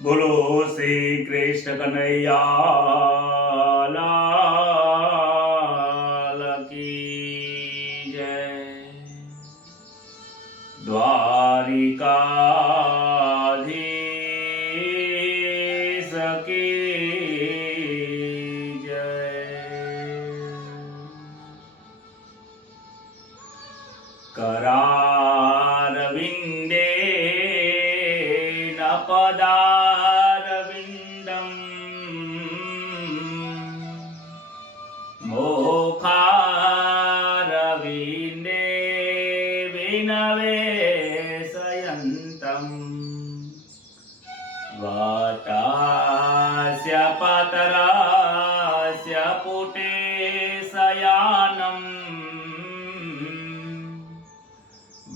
બોલો શ્રી કૃષ્ણ કનૈયા લાલ કી જય। દ્વારિકાધીશ કી જય। करारविन्दे न पदारविन्दम् मोखारविन्दे विनवेशयन्तम् वातास्य पतरास्य पुटे शयानम्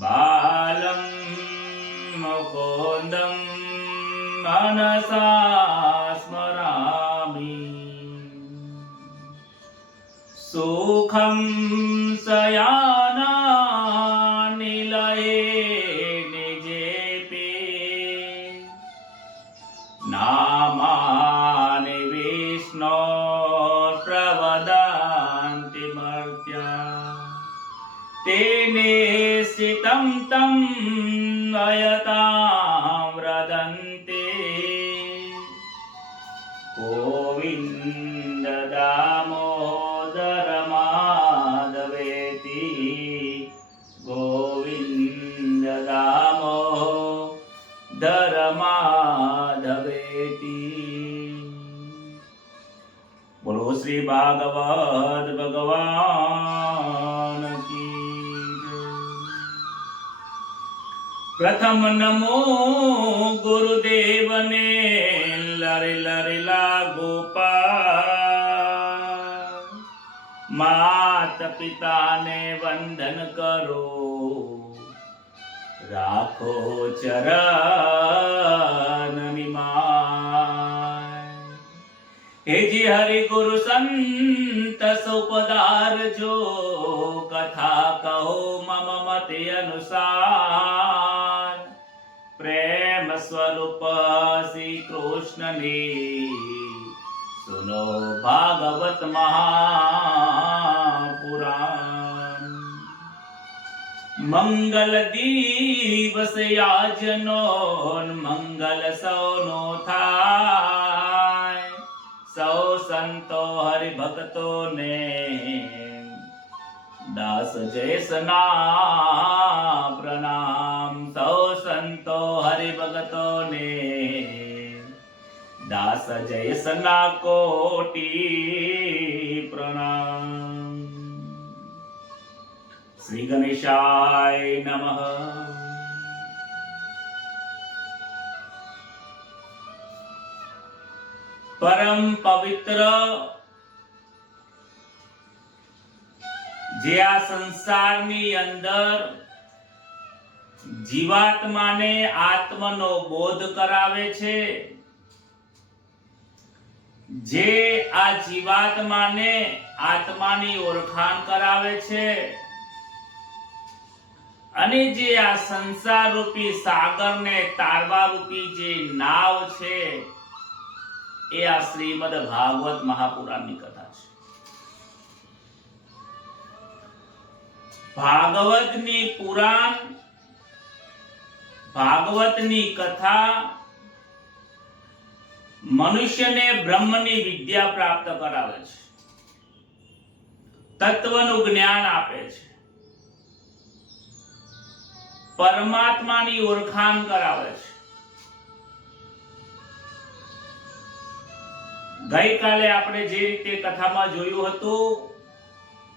बालं मुकुन्दं मनसा स्मरामि सुखं शयानानिलये निजेपि नामानि विष्णो प्रवदन्ति मर्त्या तेने स्थितं तं वयतां वदन्ते गोविन्द दामोदर माधवेति गोविन्द दामोदर माधवेति। बोलो श्री भागवत भगवान की। प्रथम नमो गुरुदेव ने लरे लरे लागो पार मात पिता ने वंदन करो राखो चरण निमाय। हे जी हरि गुरु संत सुपदार जो कथा कहो मम मति अनुसार प्रेम स्वरूप श्री कृष्ण ने सुनो भागवत महापुराण। मंगल दिवस याजनो मंगल सौनो थाय सौ संतो हरि भक्तो ने दास जैसना प्रणाम। सौ संतो हरि भक्तो ने दास जैसना कोटि प्रणाम। श्री गणेशाय नमः। परम पवित्र જે આ સંસારની અંદર જીવાત્માને આત્મનો બોધ કરાવે છે, જે આ જીવાત્માને આત્માની ઓળખાણ કરાવે છે અને જે આ સંસાર રૂપી સાગરને તારવા રૂપી જે નાવ છે એ આ શ્રીમદ ભાગવત મહાપુરાણની કથા છે। ભાગવતની પુરાણ ભાગવતની કથા મનુષ્યને બ્રહ્મની વિદ્યા પ્રાપ્ત કરાવે છે, તત્વનું જ્ઞાન આપે છે, પરમાત્માની ઓળખાણ કરાવે છે। ગઈકાલે આપણે જે રીતે કથામાં જોયું હતું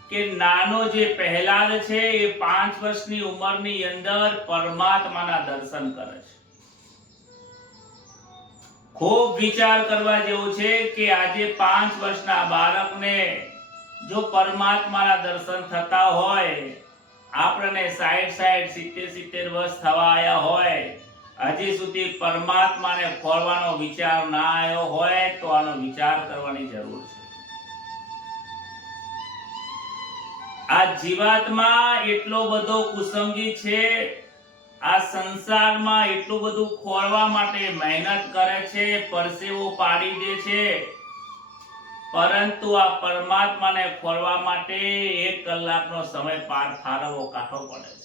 કે નાનો જે પહેલાદ છે એ 5 વર્ષની ઉંમરની અંદર પરમાત્માના દર્શન કરે છે। ખૂબ વિચાર કરવા જેવું છે કે આજે 5 વર્ષના બાળકને જો પરમાત્માના દર્શન થતા હોય, આપણને 60-70 વર્ષ થવા આવ્યા હોય, હજી સુધી પરમાત્માને ખોળવાનો વિચાર ના આવ્યો હોય તો આનો વિચાર કરવાની જરૂર છે। આ જીવાત્મા એટલો બધો કુસંગી છે, આ સંસારમાં એટલું બધું ખોળવા માટે મહેનત કરે છે, પરસેવો પાડી દે છે, પરંતુ આ પરમાત્માને ખોળવા માટે 1 કલાકનો સમય પાર ફાળવવો કાઢવો પડે છે.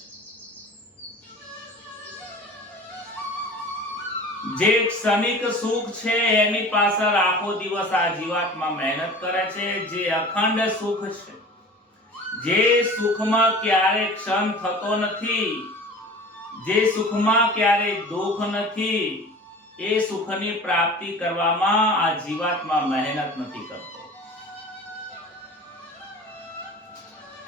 જે ક્ષણિક સુખ છે એની પાછળ આખો દિવસ આ જીવાત્મા મહેનત કરે છે. જે અખંડ સુખ છે, જે સુખમાં ક્યારે ક્ષણ થતો નથી, જે સુખમાં ક્યારે દુઃખ નથી, એ સુખની પ્રાપ્તિ કરવામાં આ જીવાત્મા મહેનત નથી કરતો.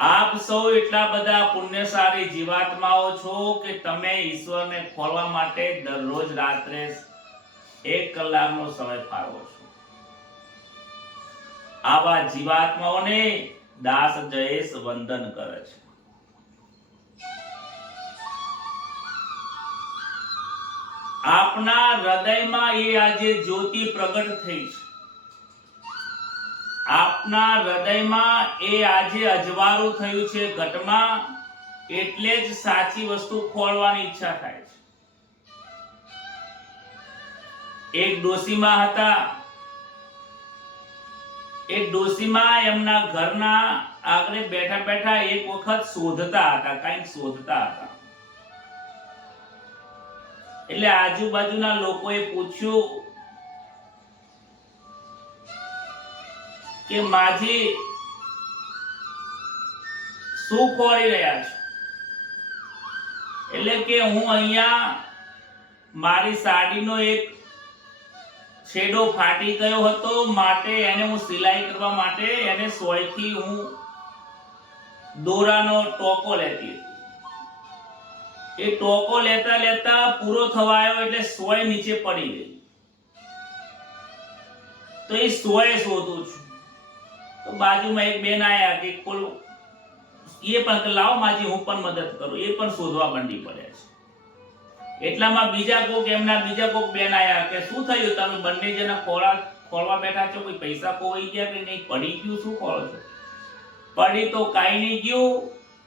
આપ સૌ એટલા બધા પુણ્યશાળી જીવાત્માઓ છો કે તમે ઈશ્વરને ખોળવા માટે દરરોજ રાત્રે 1 કલાકનો સમય ફાળવો છો. આવા જીવાત્માઓને દાસ જયેશ વંદન કરે છે. આપના હૃદયમાં એ આજે જ્યોતિ પ્રગટ થઈ છે. આપના હૃદયમાં એ આજે અજવાળું થયું છે ઘટમાં, એટલે જ સાચી વસ્તુ ખોળવાની ઈચ્છા થાય છે. એક ડોશીમાં હતા. એક ડોશીમાં એમના ઘરના આગળ બેઠા બેઠા એક વખત શોધતા હતા, કંઈક શોધતા હતા. એટલે આજુબાજુના લોકોએ પૂછ્યું કે માજી શું ખોળી રહ્યા છો? એટલે કે હું અહીંયા મારી સાડીનો એક છેડો ફાટી ગયો હતો, માટે એને હું સિલાઈ કરવા માટે એને સોયથી હું દોરાનો ટોકો લેતી હતી. એ ટોકો લેતા લેતા પૂરો થવા આવ્યો એટલે સોય નીચે પડી ગઈ. તો એ સોય શોધું છું. તો બાજુમાં એક બેન આયા કે ખોલો, એ પણ લાવો માજી હું પણ મદદ કરું. એ પણ શોધવા મંડી પડ્યા છે. એટલામાં બીજા કોક બેન આયા કે શું થયું, તમે બંને જણા ખોળવા બેઠા છો, કોઈ પૈસા ખોવાઈ ગયા કે નહીં? પડી ગયું? શું ખોળો છો? પડી તો કાઈ નહીં ગયું,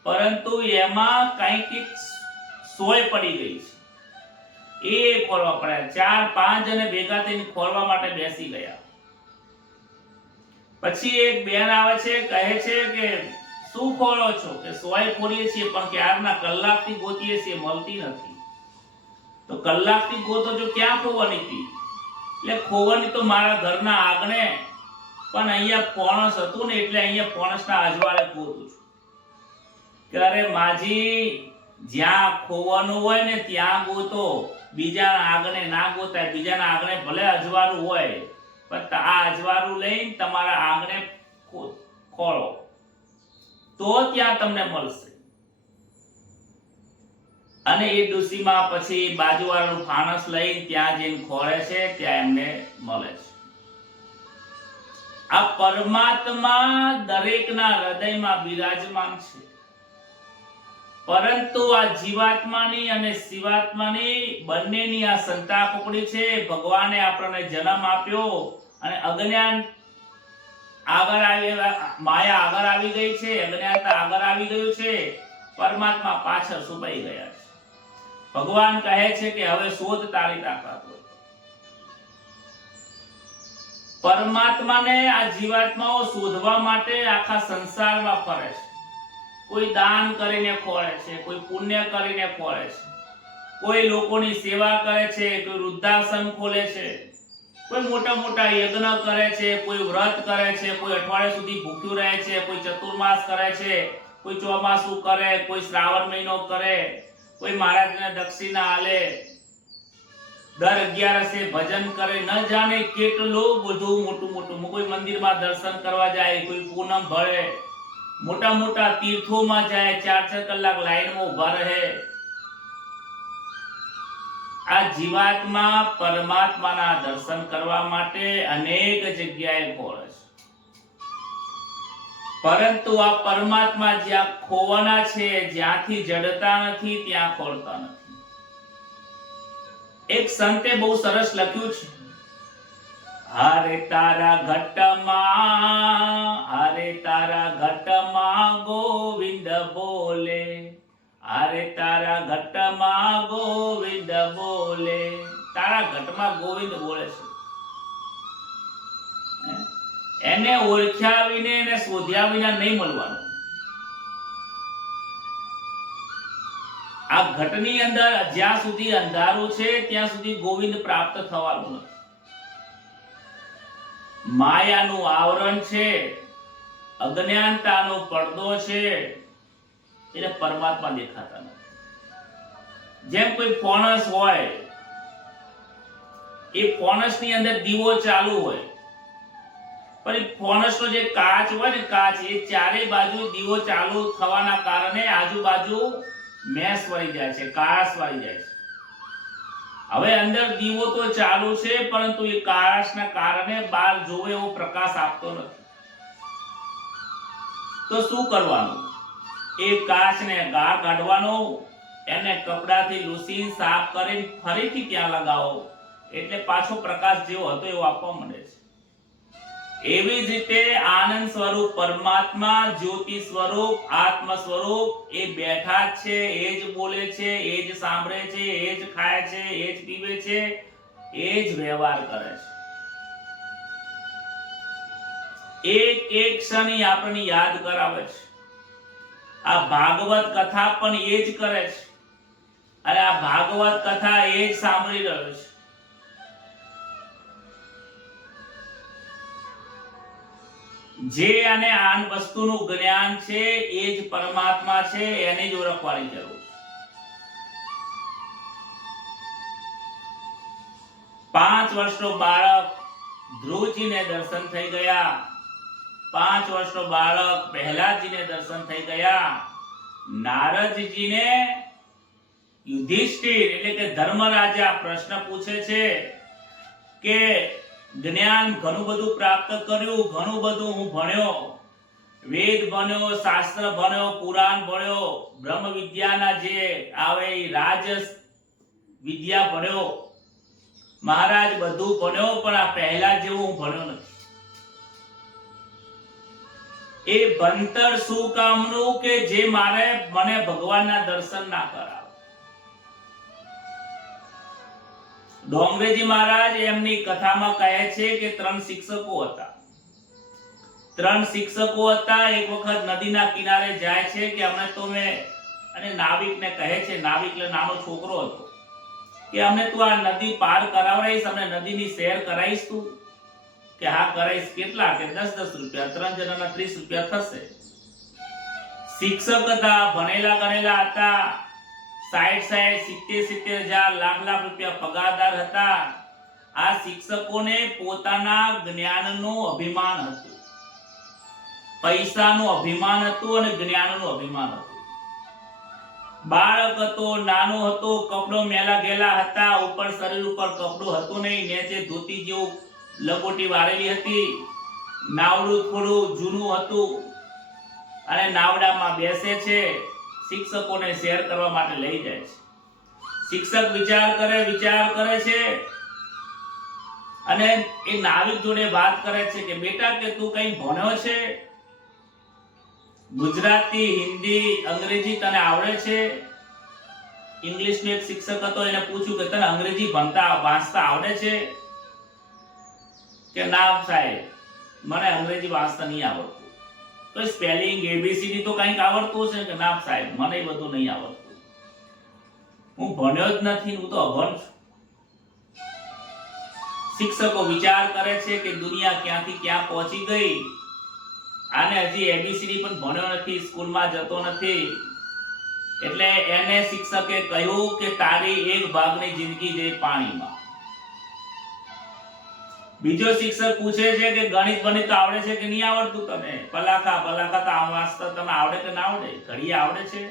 પરંતુ એમાં કંઈક સોય પડી ગઈ છે. એ ખોળવા પડ્યા. 4-5 જણે ભેગા થઈને ખોળવા માટે બેસી ગયા. પછી એક બેન આવે છે, કહે છે કે શું ખોળો છો? કે સોય ખોલીએ છીએ, પણ ક્યારના કલાકથી ગોતીએ છીએ, મળતી નથી. તો કલાકથી ગોતો છો, ક્યાં ખોવાની હતી? એટલે ખોવાની તો મારા ઘરના આંગણે, પણ અહીંયા ફોણસ હતું ને, એટલે અહીંયા ફોણસના અજવાળે ગોતું છું. કે અરે માજી, જ્યાં ખોવાનું હોય ને ત્યાં ગોતો, બીજાના આંગણે ના ગોતાય. બીજાના આંગણે ભલે અજવાળું હોય, પણ આ અજવાળું લઈને તમારા આંગણે ખોળો, તો ત્યાં તમને મળશે. અને એ ડોશીમાં પછી બાજુવાળાનું ફાણસ લઈને ત્યાં જઈને ખોળે છે, ત્યાં એમને મળે છે. આ પરમાત્મા દરેકના હૃદયમાં બિરાજમાન છે, પરંતુ આ જીવાત્માની અને શિવાત્માની બંનેની આ સંતા કુકડી છે. ભગવાને આપણને જન્મ આપ્યો અને અજ્ઞાન આગળ આવી, માયા આગળ આવી ગઈ છે, અજ્ઞાનતા આગળ આવી ગયું છે, પરમાત્મા પાછળ છુપાઈ ગયા છે. ભગવાન કહે છે કે હવે શોધ તારી તાકાત હોય. પરમાત્માને આ જીવાત્માઓ શોધવા માટે આખા સંસારમાં ફરે છે. કોઈ દાન કરીને ખોળે છે, કોઈ પુણ્ય કરીને ખોળે છે, કોઈ લોકોની સેવા કરે છે, કોઈ વૃદ્ધાશ્રમ ખોલે છે, કોઈ મોટા મોટા યજ્ઞ કરે છે, કોઈ વ્રત કરે છે, કોઈ અઠવાડિયા સુધી ભૂખ્યું રહે છે, કોઈ ચતુર્માસ કરે છે, કોઈ ચોમાસું કરે, કોઈ શ્રાવણ મહિનો કરે, કોઈ મહારાજને દક્ષિણા આલે, દર 11 ભજન કરે, ન જાણે કેટલું બધું મોટું. કોઈ મંદિરમાં દર્શન કરવા જાય, કોઈ પૂનમ ભળે, મોટા મોટા તીર્થોમાં જાય, 4-4 કલાક લાઈનમાં ઉભા રહે. આ જીવાત્મા પરમાત્માના દર્શન કરવા માટે અનેક જગ્યાએ ખોળે છે, પરંતુ આ પરમાત્મા જ્યાં ખોવાના છે, જ્યાંથી જડતા નથી, ત્યાં ખોળતા નથી. એક સંતે બહુ સરસ લખ્યું છે, હારે તારા ઘટમાં ગોવિંદ બોલે, અરે તારા ઘટમાં ગોવિંદ બોલે, તારા ઘટમાં ગોવિંદ બોલે છે. એને ઓળખ્યા વિને એને શોધ્યા વિના નહીં મળવાનું. આ ઘટની અંદર જ્યાં સુધી અંધારું છે ત્યાં સુધી ગોવિંદ પ્રાપ્ત થવાનું નથી. માયાનું આવરણ છે, અજ્ઞાનતાનો પડદો છે, એટલે પરમાત્મા દેખાતા નથી. જેમ કોઈ ફોણસ હોય, એ ફોણસની અંદર દીવો ચાલુ હોય, પણ એ ફોણસનો જે કાચ હોય ને, કાચ એ ચારે બાજુ દીવો ચાલુ થવાના કારણે આજુબાજુ મેસ વળી જાય છે, કાળાશ વળી જાય છે. હવે અંદર દીવો તો ચાલુ છે, પરંતુ એ કાળાશના કારણે બહાર જોવે એવો પ્રકાશ આપતો નથી. તો શું કરવાનું? એ કાચને ગાળ કાઢવાનો, એને કપડાથી લૂસી સાફ કરી ફરીથી ત્યાં લગાવો, એટલે પાછો પ્રકાશ જેવો હતો એવો આપવા માંડે છે. એવી જ રીતે આનંદ સ્વરૂપ પરમાત્મા, જ્યોતિ સ્વરૂપ, આત્મ સ્વરૂપ એ બેઠા છે, એ જ બોલે છે, એ જ સાંભળે છે, એ જ ખાય છે, એ જ પીવે છે, એ જ વ્યવહાર કરે છે. એક ક્ષણ આપણને યાદ કરાવે છે. આ ભાગવત કથા પણ એ જ કરે છે, અને આ ભાગવત કથા એ જ સાંભળી રહ્યો છે. જે અને આન વસ્તુનું જ્ઞાન છે એ જ પરમાત્મા છે, એને જ ઓળખવાની જરૂર છે. 5 વર્ષનો બાળક ધ્રુવજીને દર્શન થઈ ગયા. 5 વર્ષનો બાળક પ્રહલાદજીને દર્શન થઈ ગયા. નારદજીને યુધિષ્ઠિર એટલે કે ધર્મરાજા પ્રશ્ન પૂછે છે કે જ્ઞાન ઘણું બધું પ્રાપ્ત કર્યું, ઘણું બધું હું ભણ્યો, વેદ ભણ્યો, શાસ્ત્ર ભણ્યો, પુરાણ ભણ્યો, બ્રહ્મ વિદ્યાના જે આવે એ રાજ વિદ્યા ભણ્યો, મહારાજ બધું ભણ્યો, પણ આ પહેલા જેવું હું ભણ્યો નથી. એ ભણતર શું કામનું કે જે મને ભગવાનના દર્શન ના કરાવે. ડોંગરેજી મહારાજ એમની કથામાં કહે છે કે 3 શિક્ષકો હતા. 3 શિક્ષકો હતા. એક વખત નદીના કિનારે જાય છે કે અમે તો અને નાવિકને કહે છે, નાવિક નાનો છોકરો હતો, કે અમને તું આ નદી પાર કરાવરાઈશ, અમને નદીની સૈર કરાઈશ તું? કે હા કરાઈશ. કેટલા? કે 10-10 રૂપિયા, 3 જણાના 30 રૂપિયા થશે. શિક્ષક હતા, ભણેલા ગણેલા હતા, 60-70 લાખ રૂપિયા પગારદાર હતા. આ શિક્ષકોને પોતાના જ્ઞાનનું અભિમાન હતું, પૈસાનું અભિમાન હતું અને જ્ઞાનનું અભિમાન હતું. બાળક હતો, નાનો હતો, કપડો મેલા ગેલા હતા, ઉપર શરીર ઉપર કપડો હતો નહીં, નીચે ધોતી જેવું લગોટી વાળેલી હતી, નાવડું થોડું જૂનું હતું, અને નાવડામાં બેસે છે, શિક્ષકોને શેર કરવા માટે લઈ જાય છે. શિક્ષક વિચાર કરે છે, અને એ નાવિક જોડે વાત કરે છે કે બેટા કે તું કઈ ભણ્યો છે? ગુજરાતી, હિન્દી, અંગ્રેજી તને આવડે છે? ઇંગ્લિશનો એક શિક્ષક હતો, એને પૂછ્યું કે તને અંગ્રેજી ભણતા વાંચતા આવડે છે? કે ના સાહેબ, મને અંગ્રેજી વાંચતા નહીં આવડતું. તો સ્પેલિંગ એબીસીડી તો કંઈક આવડતું છે? કે ના સાહેબ, મને એ બધું નહીં આવડતું, હું ભણ્યો જ નથી, હું તો અભણ છું. શિક્ષકો વિચાર કરે છે કે દુનિયા ક્યાંથી ક્યાં પહોંચી ગઈ, આને હજી એબીસીડી પણ ભણ્યો નથી, સ્કૂલમાં જતો નથી. એટલે એને શિક્ષકે કહ્યું કે તારી એક ભાગની જિંદગી જે પાણીમાં. બીજો શિક્ષક પૂછે છે કે ગણિત બણિત આવડે છે કે નહીં આવડતું તને? પલાખા તો આમ વાંચતા તમે આવડે કે ના આવડે? ઘડી આવડે છે?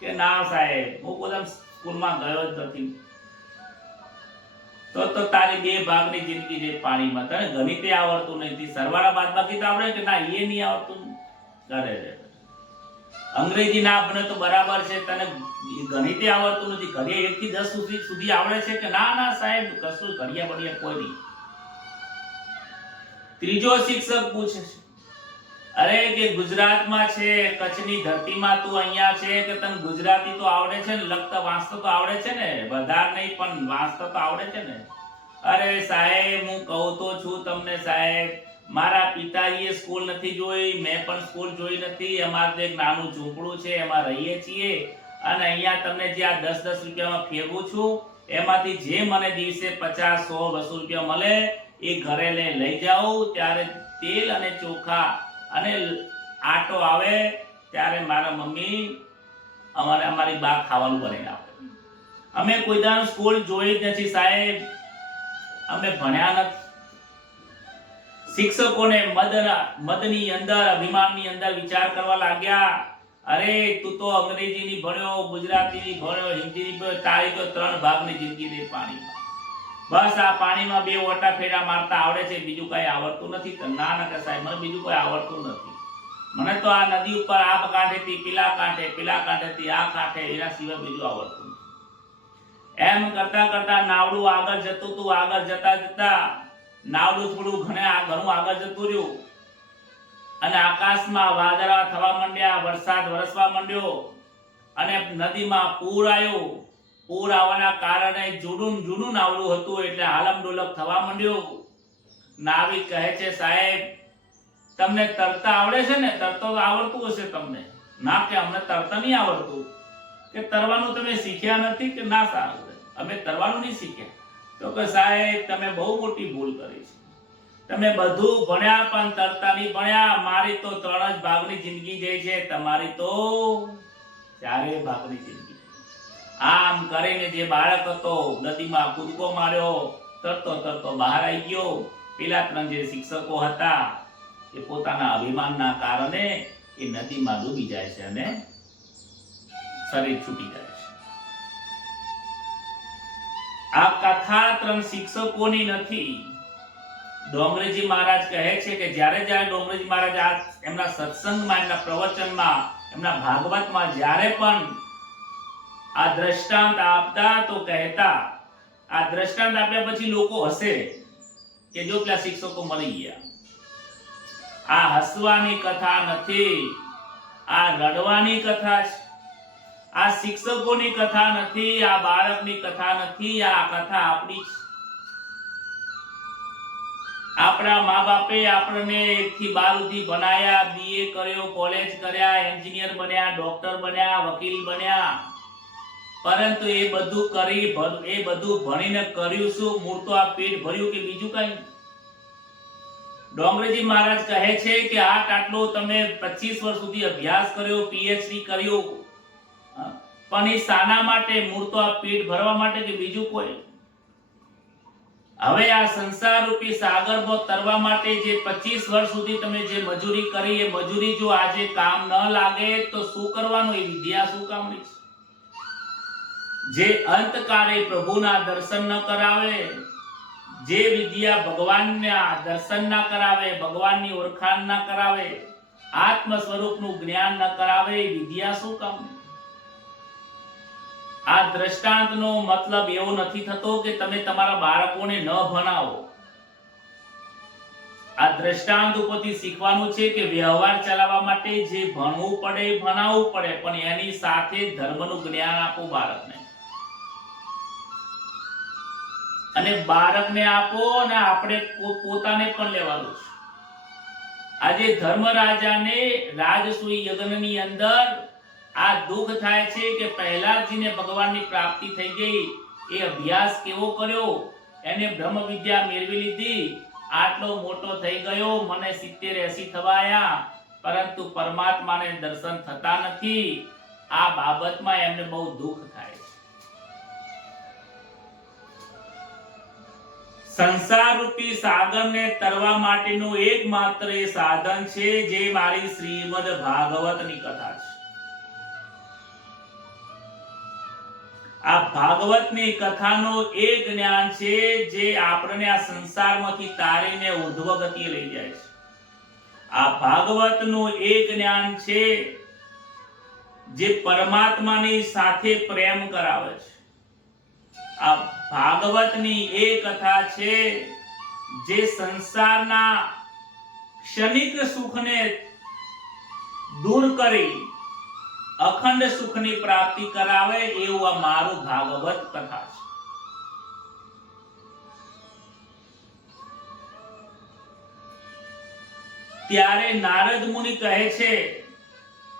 કે ના સાહેબ, હું પોતાના સ્કૂલમાં ગયો જ નથી. તો તારી 2 ભાગની જિંદગી જે પાણીમાં. તને ગણિતે આવડતું નથી, સરવાળા બાદબાકી તો આવડે કે ના? એ નહીં આવડતું. કરે છે. અંગ્રેજી ના ભણે તો બરાબર છે, તને ગણિતે આવડતું નથી, ઘડિયા 1 થી 10 સુધી આવડે છે કે ના સાહેબ, કશું ઘડિયા બડિયા કોઈ નહીં. ત્રીજો શિક્ષક પૂછે છે અરે કે ગુજરાતમાં છે, કચ્છની ધરતીમાં તું અહીંયા છે કે તને ગુજરાતી તો આવડે છે ને, લખતા વાંચતા તો આવડે છે ને, વધારે નહીં પણ વાંચતા તો આવડે છે ને. અરે સાહેબ હું કહું તો છું તમને સાહેબ, મારા પિતાજીએ સ્કૂલ નથી જોઈ, મેં પણ સ્કૂલ જોઈ નથી. અમારું એક નાનું ઝૂંપડું છે, એમાં રહીએ છીએ. અને અહીંયા તમને જે આ 10-10 રૂપિયામાં ફેરવું છું, એમાંથી જે મને દિવસે 50, 100, 200 રૂપિયા મળે એ ઘરે લઈ જાઉં. ત્યારે તેલ અને ચોખા અને આટો આવે ત્યારે મારા મમ્મી અમારી બા ખાવાનું બનાવીને આપે. અમે કોઈ દાડો સ્કૂલ જોઈ જ નથી સાહેબ, અમે ભણ્યા નથી. શિક્ષકોને મદની અંદર, અભિમાનની અંદર વિચાર કરવા લાગ્યા, અરે તું તો અંગ્રેજીની ભણ્યો, ગુજરાતીની ભણ્યો, હિન્દીની ભણ્યો, તારી તો 3 ભાગની જિંદગી દે પાણીમાં. બસ આ પાણીમાં 2 ઓટા ફેરા મારતા આવડે છે, બીજું કઈ આવડતું નથી. ના ના કે સાહેબ મને બીજું કોઈ આવડતું નથી. મને તો આ નદી ઉપર આ કાંઠેથી પેલા કાંઠે, પેલા કાંઠેથી આ કાંઠે, એના સિવાય બીજું આવડતું નથી. એમ કરતા કરતા નાવડું આગળ જતું હતું. આગળ જતા જતા નાવડું થોડું ઘણું આગળ જતું રહ્યું અને આકાશમાં વાદળા થવા માંડ્યા, વરસાદ વરસવા માંડ્યો અને નદીમાં પૂર આવ્યો. પૂર આવવાના કારણે જૂનું નાવડું હતું એટલે હાલમડોલક થવા માંડ્યો. નાવિક કહે છે સાહેબ તમને તરતા આવડે છે ને? તરતો આવડતું હશે તમને. ના કે અમને તરતા નહીં આવડતું. કે તરવાનું તમે શીખ્યા નથી? કે ના સારું અમે તરવાનું નહીં શીખ્યા. તો કે સાહેબ તમે બહુ મોટી ભૂલ કરી છે. તમે બધું ભણ્યા પણ તરતા નહીં ભણ્યા. મારી તો 3 જ ભાગની જિંદગી જાય છે, તમારી તો 4 ભાગની જિંદગી. આમ કરીને જે બાળક હતો નદીમાં કૂદકો માર્યો, તરતો તરતો બહાર આવી ગયો. પેલા 3 જે શિક્ષકો હતા એ પોતાના અભિમાનના કારણે એ નદીમાં ડૂબી જાય છે અને શરીર છૂટી જાય છે. આ કથા 3 શિક્ષકોની નથી. ડોંગરેજી મહારાજ કહે છે કે જ્યારે ડોંગરેજી મહારાજ એમના સત્સંગમાં, એમના પ્રવચનમાં, એમના ભાગવતમાં જ્યારે પણ આ દ્રષ્ટાંત આપતા તો કહેતા, આ દ્રષ્ટાંત આપ્યા પછી લોકો હસે કે જો પેલા શિક્ષકો મરી ગયા. આ હસવાની કથા નથી, આ રડવાની કથા છે. આ શિક્ષકોની કથા નથી, આ બાળકની કથા નથી, આ કથા આપણી છે. આપણા મા બાપે આપણને 1 થી 12 સુધી ભણાયા, બીએ કર્યો, કોલેજ કર્યા, એન્જિનિયર બન્યા, ડોક્ટર બન્યા, વકીલ બન્યા. પરંતુ એ બધું ભણીને કર્યું શું? મૂળ તો આ પેટ ભર્યું કે બીજું કઈ? ડોંગરેજી મહારાજ કહે છે કે આટલો તમે 25 વર્ષ સુધી અભ્યાસ કર્યો, પીએચડી કર્યો, પણ એ શાના માટે? મૂળ તો આ પેટ ભરવા માટે કે બીજું કોઈ? હવે આ સંસાર રૂપી સાગરમાં તરવા માટે જે 25 વર્ષ સુધી તમે જે મજૂરી કરી, એ મજૂરી જો આજે કામ ન લાગે તો શું કરવાનું? એ વિદ્યા શું કામની છે? જે અંતકાળે પ્રભુના દર્શન ન કરાવે, જે વિદ્યા ભગવાનના દર્શન ના કરાવે, ભગવાનની ઓળખાણ ના કરાવે, આત્મ સ્વરૂપનું જ્ઞાન ન કરાવે, એ વિદ્યા શું કામની? આ દ્રષ્ટાંતનો મતલબ એવો નથી થતો કે તમે તમારા બાળકોને ન ભણાવો. આ દ્રષ્ટાંત ઉપરથી શીખવાનું છે કે વ્યવહાર ચલાવવા માટે જે ભણવું પડે એ ભણાવવું પડે, પણ એની સાથે ધર્મનું જ્ઞાન આપો બાળકને. અને બાળકને આપો અને આપણે પોતાને પણ લેવાનું છે. આજે ધર્મરાજાને રાજસૂય યજ્ઞની અંદર આ દુઃખ થાય છે કે પહેલાજીને ભગવાનની પ્રાપ્તિ થઈ ગઈ, એ અભ્યાસ કેવો કર્યો, એને બ્રહ્મ વિદ્યા મેળવી લીધી, આટલો મોટો થઈ ગયો, મને 70-80 થવાયા, પરંતુ પરમાત્માને દર્શન થતા નથી. આ બાબતમાં એમને બહુ દુઃખ થાય છે. સંસાર રૂપી સાગરને તરવા માટેનું એકમાત્ર એ સાધન છે જે મારી શ્રીમદ ભાગવતની કથા છે. આ ભાગવતની કથાનો એ જ્ઞાન છે જે આપણને આ સંસારમાંથી તારીને ઉર્ધ્વ ગતિએ લઈ જાય છે. આ ભાગવતનું એ જ્ઞાન છે જે પરમાત્માની સાથે પ્રેમ કરાવે છે. આ ભાગવતની એ કથા છે જે સંસારના ક્ષણિક સુખને દૂર કરી અખંડ સુખની પ્રાપ્તિ કરાવે એવું આ મારું ભાગવત કથા છે. ત્યારે નારદ મુનિ કહે છે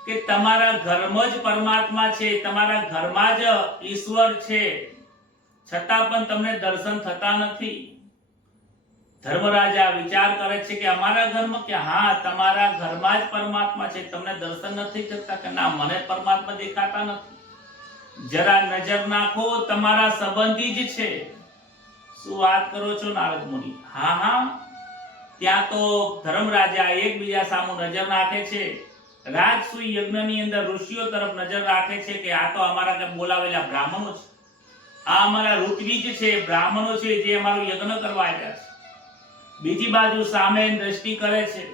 કે તમારા ઘરમાં જ પરમાત્મા છે, તમારા ઘરમાં જ ઈશ્વર છે, છતાં પણ તમને દર્શન થતા નથી. ધર્મરાજા વિચાર કરે છે કે અમારા ઘરમાં, કે હા તમારા ઘરમાં જ પરમાત્મા છે, તમને દર્શન નથી થતા? કે ના, મને પરમાત્મા દેખાતા નથી. જરા નજર નાખો, તમારા સંબંધી જ છે. શું વાત કરો છો નારદ મુનિ? હા હા. ત્યાં તો ધર્મરાજા એકબીજા સામુ નજર નાખે છે. રાજસૂય યજ્ઞની અંદર ઋષિઓ તરફ નજર રાખે છે કે આ તો અમારા કે બોલાવેલા બ્રાહ્મણો છે, આ અમારા ઋત્વિજ છે, બ્રાહ્મણો છે જે અમારું યજ્ઞ કરવા આવ્યા છે. બીજી બાજુ સામે દ્રષ્ટિ કરે છે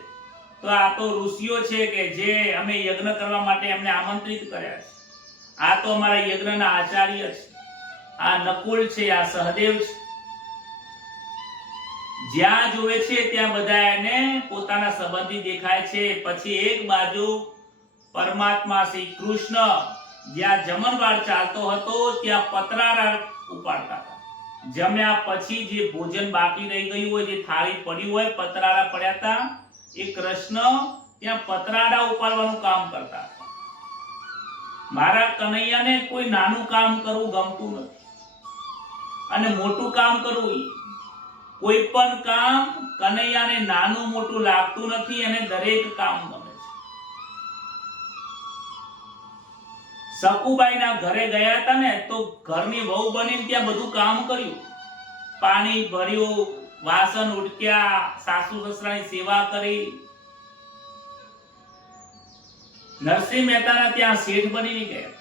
તો આ તો ઋષિઓ છે કે જે અમે યજ્ઞ કરવા માટે એમને આમંત્રિત કર્યા છે. આ તો અમારા યજ્ઞના આચાર્ય છે, આ નકુલ છે, આ સહદેવ છે. જ્યાં જોવે છે ત્યાં બધા એને પોતાના સંબંધી દેખાય છે. પછી એક બાજુ પરમાત્મા શ્રી કૃષ્ણ જ્યાં જમણવાર ચાલતો હતો ત્યાં પતરારા ઉપાડતા હતા. જમ્યા પછી જે ભોજન બાકી રહી ગયું હોય, જે થાળી પડી હોય, પતરારા પડ્યા હતા, એ કૃષ્ણ ત્યાં પતરારા ઉપાડવાનું કામ કરતા હતા. મારા કનૈયાને કોઈ નાનું કામ કરવું ગમતું નથી અને મોટું કામ કરવું. કોઈ પણ કામ કનૈયાને નાનું મોટું લાગતું નથી અને દરેક કામ ગમે છે. સકુબાઈના ઘરે ગયા હતા ને તો ઘરની વહુ બનીને ત્યાં બધું કામ કર્યું, પાણી ભર્યું, વાસણ ઉટક્યા, સાસુ સસરાની સેવા કરી. નરસિંહ મહેતાના ત્યાં શેઠ બનીને ગયા.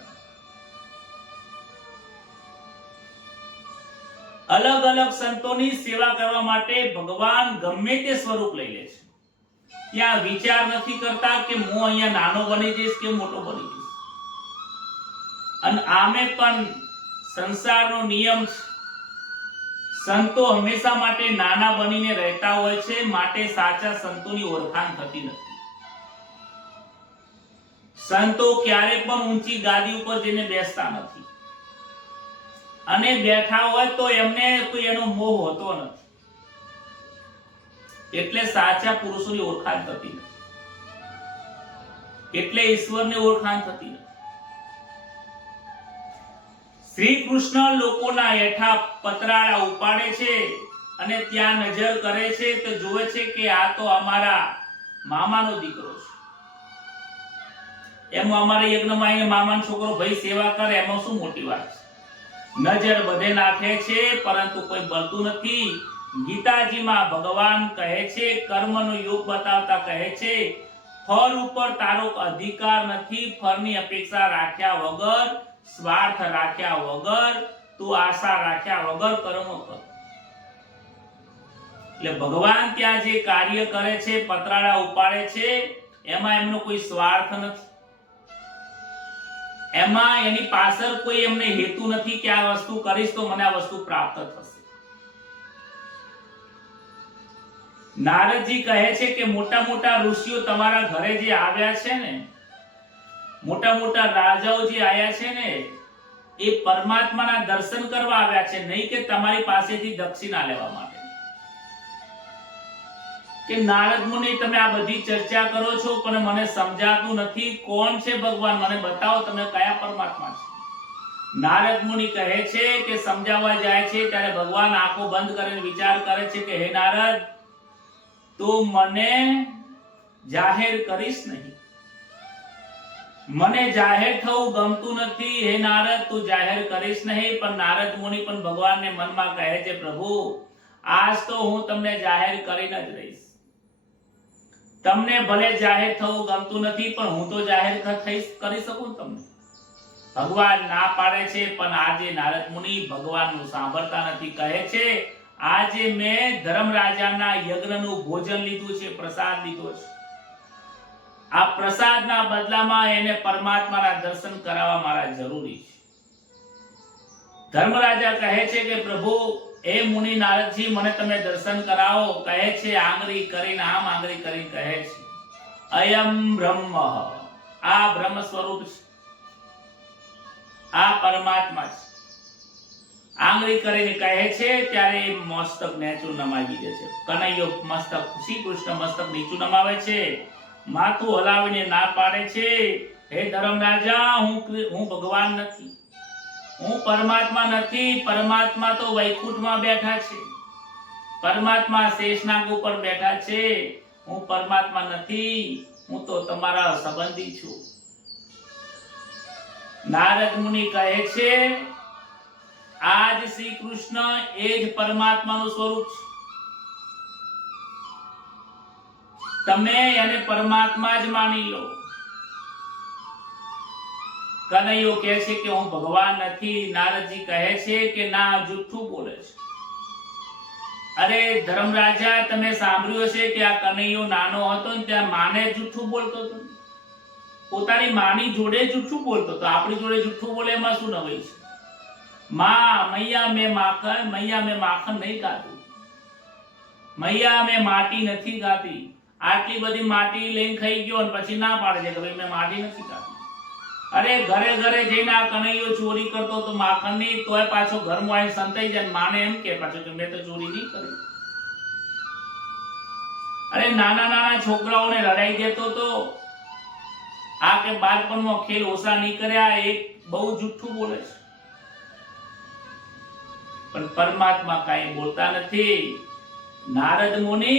અલગ અલગ સંતોની સેવા કરવા માટે ભગવાન ગમે તે સ્વરૂપ લઈ લે છે. ત્યાં વિચાર નથી કરતા કે હું અહીંયા નાનો બની જઈશ કે મોટો બની જઈશ. અને આમે પણ સંસારનો નિયમ છે, સંતો હંમેશા માટે નાના બનીને રહેતા હોય છે, માટે સાચા સંતોની ઓળખાણ થતી નથી. સંતો ક્યારે પણ ઊંચી ગાદી ઉપર જઈને બેસતા નથી અને બેઠા હોય તો એમને કોઈ એનો મોહ હોતો નથી. એટલે સાચા પુરુષોની ઓળખાણ થતી નથી, એટલે ઈશ્વરની ઓળખાણ થતી નથી. શ્રી કૃષ્ણ લોકોના હેઠા પતરાળા ઉપાડે છે અને ત્યાં નજર કરે છે તો જોવે છે કે આ તો અમારા મામાનો દીકરો છે. એમાં અમારા યજ્ઞમાં આવીને મામાનો છોકરો ભાઈ સેવા કરે, એમાં શું મોટી વાત છે? નજર બધે નાખે છે પરંતુ કોઈ બળતું નથી. ગીતાજીમાં ભગવાન કહે છે, કર્મનો યોગ બતાવતા કહે છે, ફળ ઉપર તારો અધિકાર નથી. ફળની અપેક્ષા રાખ્યા વગર, સ્વાર્થ રાખ્યા વગર, તું આશા રાખ્યા વગર કર્મ કર. એટલે ભગવાન ત્યાં જે કાર્ય કરે છે, પતરાળા ઉપાડે છે, એમાં એમનો કોઈ સ્વાર્થ નથી. એમાં એની પાછળ કોઈ એમને હેતુ નથી કે આ વસ્તુ કરીશ તો મને આ વસ્તુ પ્રાપ્ત થશે. નારદજી કહે છે કે મોટા મોટા ઋષિઓ તમારા ઘરે જે આવ્યા છે ને, મોટા મોટા રાજાઓ જે આવ્યા છે ને, એ પરમાત્માના દર્શન કરવા આવ્યા છે, નહીં કે તમારી પાસેથી દક્ષિણા લેવા માટે. કે નારદ મુનિ તમે આ બધી ચર્ચા કરો છો પણ મને સમજાતું નથી કોણ છે ભગવાન, મને બતાવો તમે કયા પરમાત્મા છે. નારદ મુનિ કહે છે કે સમજાવવા જાય છે ત્યારે ભગવાન આંખો બંધ કરીને વિચાર કરે છે કે હે નારદ, તું મને જાહેર કરીશ નહીં, મને જાહેર થવું ગમતું નથી. હે નારદ, તું જાહેર કરીશ નહીં. પણ નારદ મુનિ પણ ભગવાનને મનમાં કહે છે, પ્રભુ આજ તો હું તમને જાહેર કરીને જ રહીશ. તમને ભલે જાહેર થવું ગમતું નથી પણ હું તો જાહેર કરી શકું તમને. ભગવાન ના પાડે છે પણ આજે નારદ મુનિ ભગવાનનું સાંભળતા નથી. કહે છે આજે મેં ધર્મરાજાના યજ્ઞનું ભોજન લીધું છે, પ્રસાદ લીધો છે. આ પ્રસાદના બદલામાં એને પરમાત્માના દર્શન કરાવવા મારા જરૂરી છે. ધર્મરાજા કહે છે કે પ્રભુ એ મુનિ નારદજી મને તમે દર્શન કરાવો. કહે છે આંગળી કરીને, આમ આંગળી કરીને કહે છે, અયમ બ્રહ્મ આ બ્રહ્મ સ્વરૂપ છે, આ પરમાત્મા છે. આંગળી કરીને કહે છે ત્યારે મસ્તક નેચું નમાવી દે છે. કનૈયો મસ્તક, શ્રી કૃષ્ણ મસ્તક નીચું નમાવે છે, માથું હલાવીને ના પાડે છે, હે ધર્મરાજા, હું ભગવાન નથી, હું પરમાત્મા નથી. પરમાત્મા તો વૈકુંઠમાં બેઠા છે, પરમાત્મા શેષનાગ ઉપર બેઠા છે. હું પરમાત્મા નથી, હું તો તમારા સંબંધી છું. નારદ મુનિ કહે છે આજ શ્રી કૃષ્ણ એ જ પરમાત્માનું સ્વરૂપ છે. તમે એને પરમાત્મા જ માની લો. કનૈયો કહે છે કે હું ભગવાન નથી. નારદજી કહે છે કે ના, જુઠ્ઠું બોલે છે. અરે ધર્મરાજા, તમે સાંભળ્યું હશે કે આ કનૈયો નાનો હતો ને ત્યાં માને જુઠ્ઠું બોલતો હતો, પોતાની માની જોડે જુઠ્ઠું બોલતો હતો. આપણી જોડે જુઠ્ઠું બોલે એમાં શું નવાઈ છે? મૈયા મેં માખણ નહીં ખાધું, મૈયા મેં માટી નથી ખાધી. આટલી બધી માટી લઈને ખાઈ ગયો અને પછી ના પાડે છે કે ભાઈ મેં માટી નથી ખાધી. અરે ઘરે ઘરે જઈને આ કનૈયો ચોરી કરતો તો માખણની, તોય પાછો ઘરમાં આવીને સંતાઈ જાય, માને એમ કે પાછો કે મેં તો ચોરી નહીં કરી. અરે નાના નાના છોકરાઓને લડાઈ દેતો તો, આ કે બાળપણમાં ખેલ ઓછા નહીં કર્યા, એક બહુ જુઠ્ઠું બોલે છે. પણ પરમાત્મા કાંઈ બોલતા નથી. નારદ મુનિ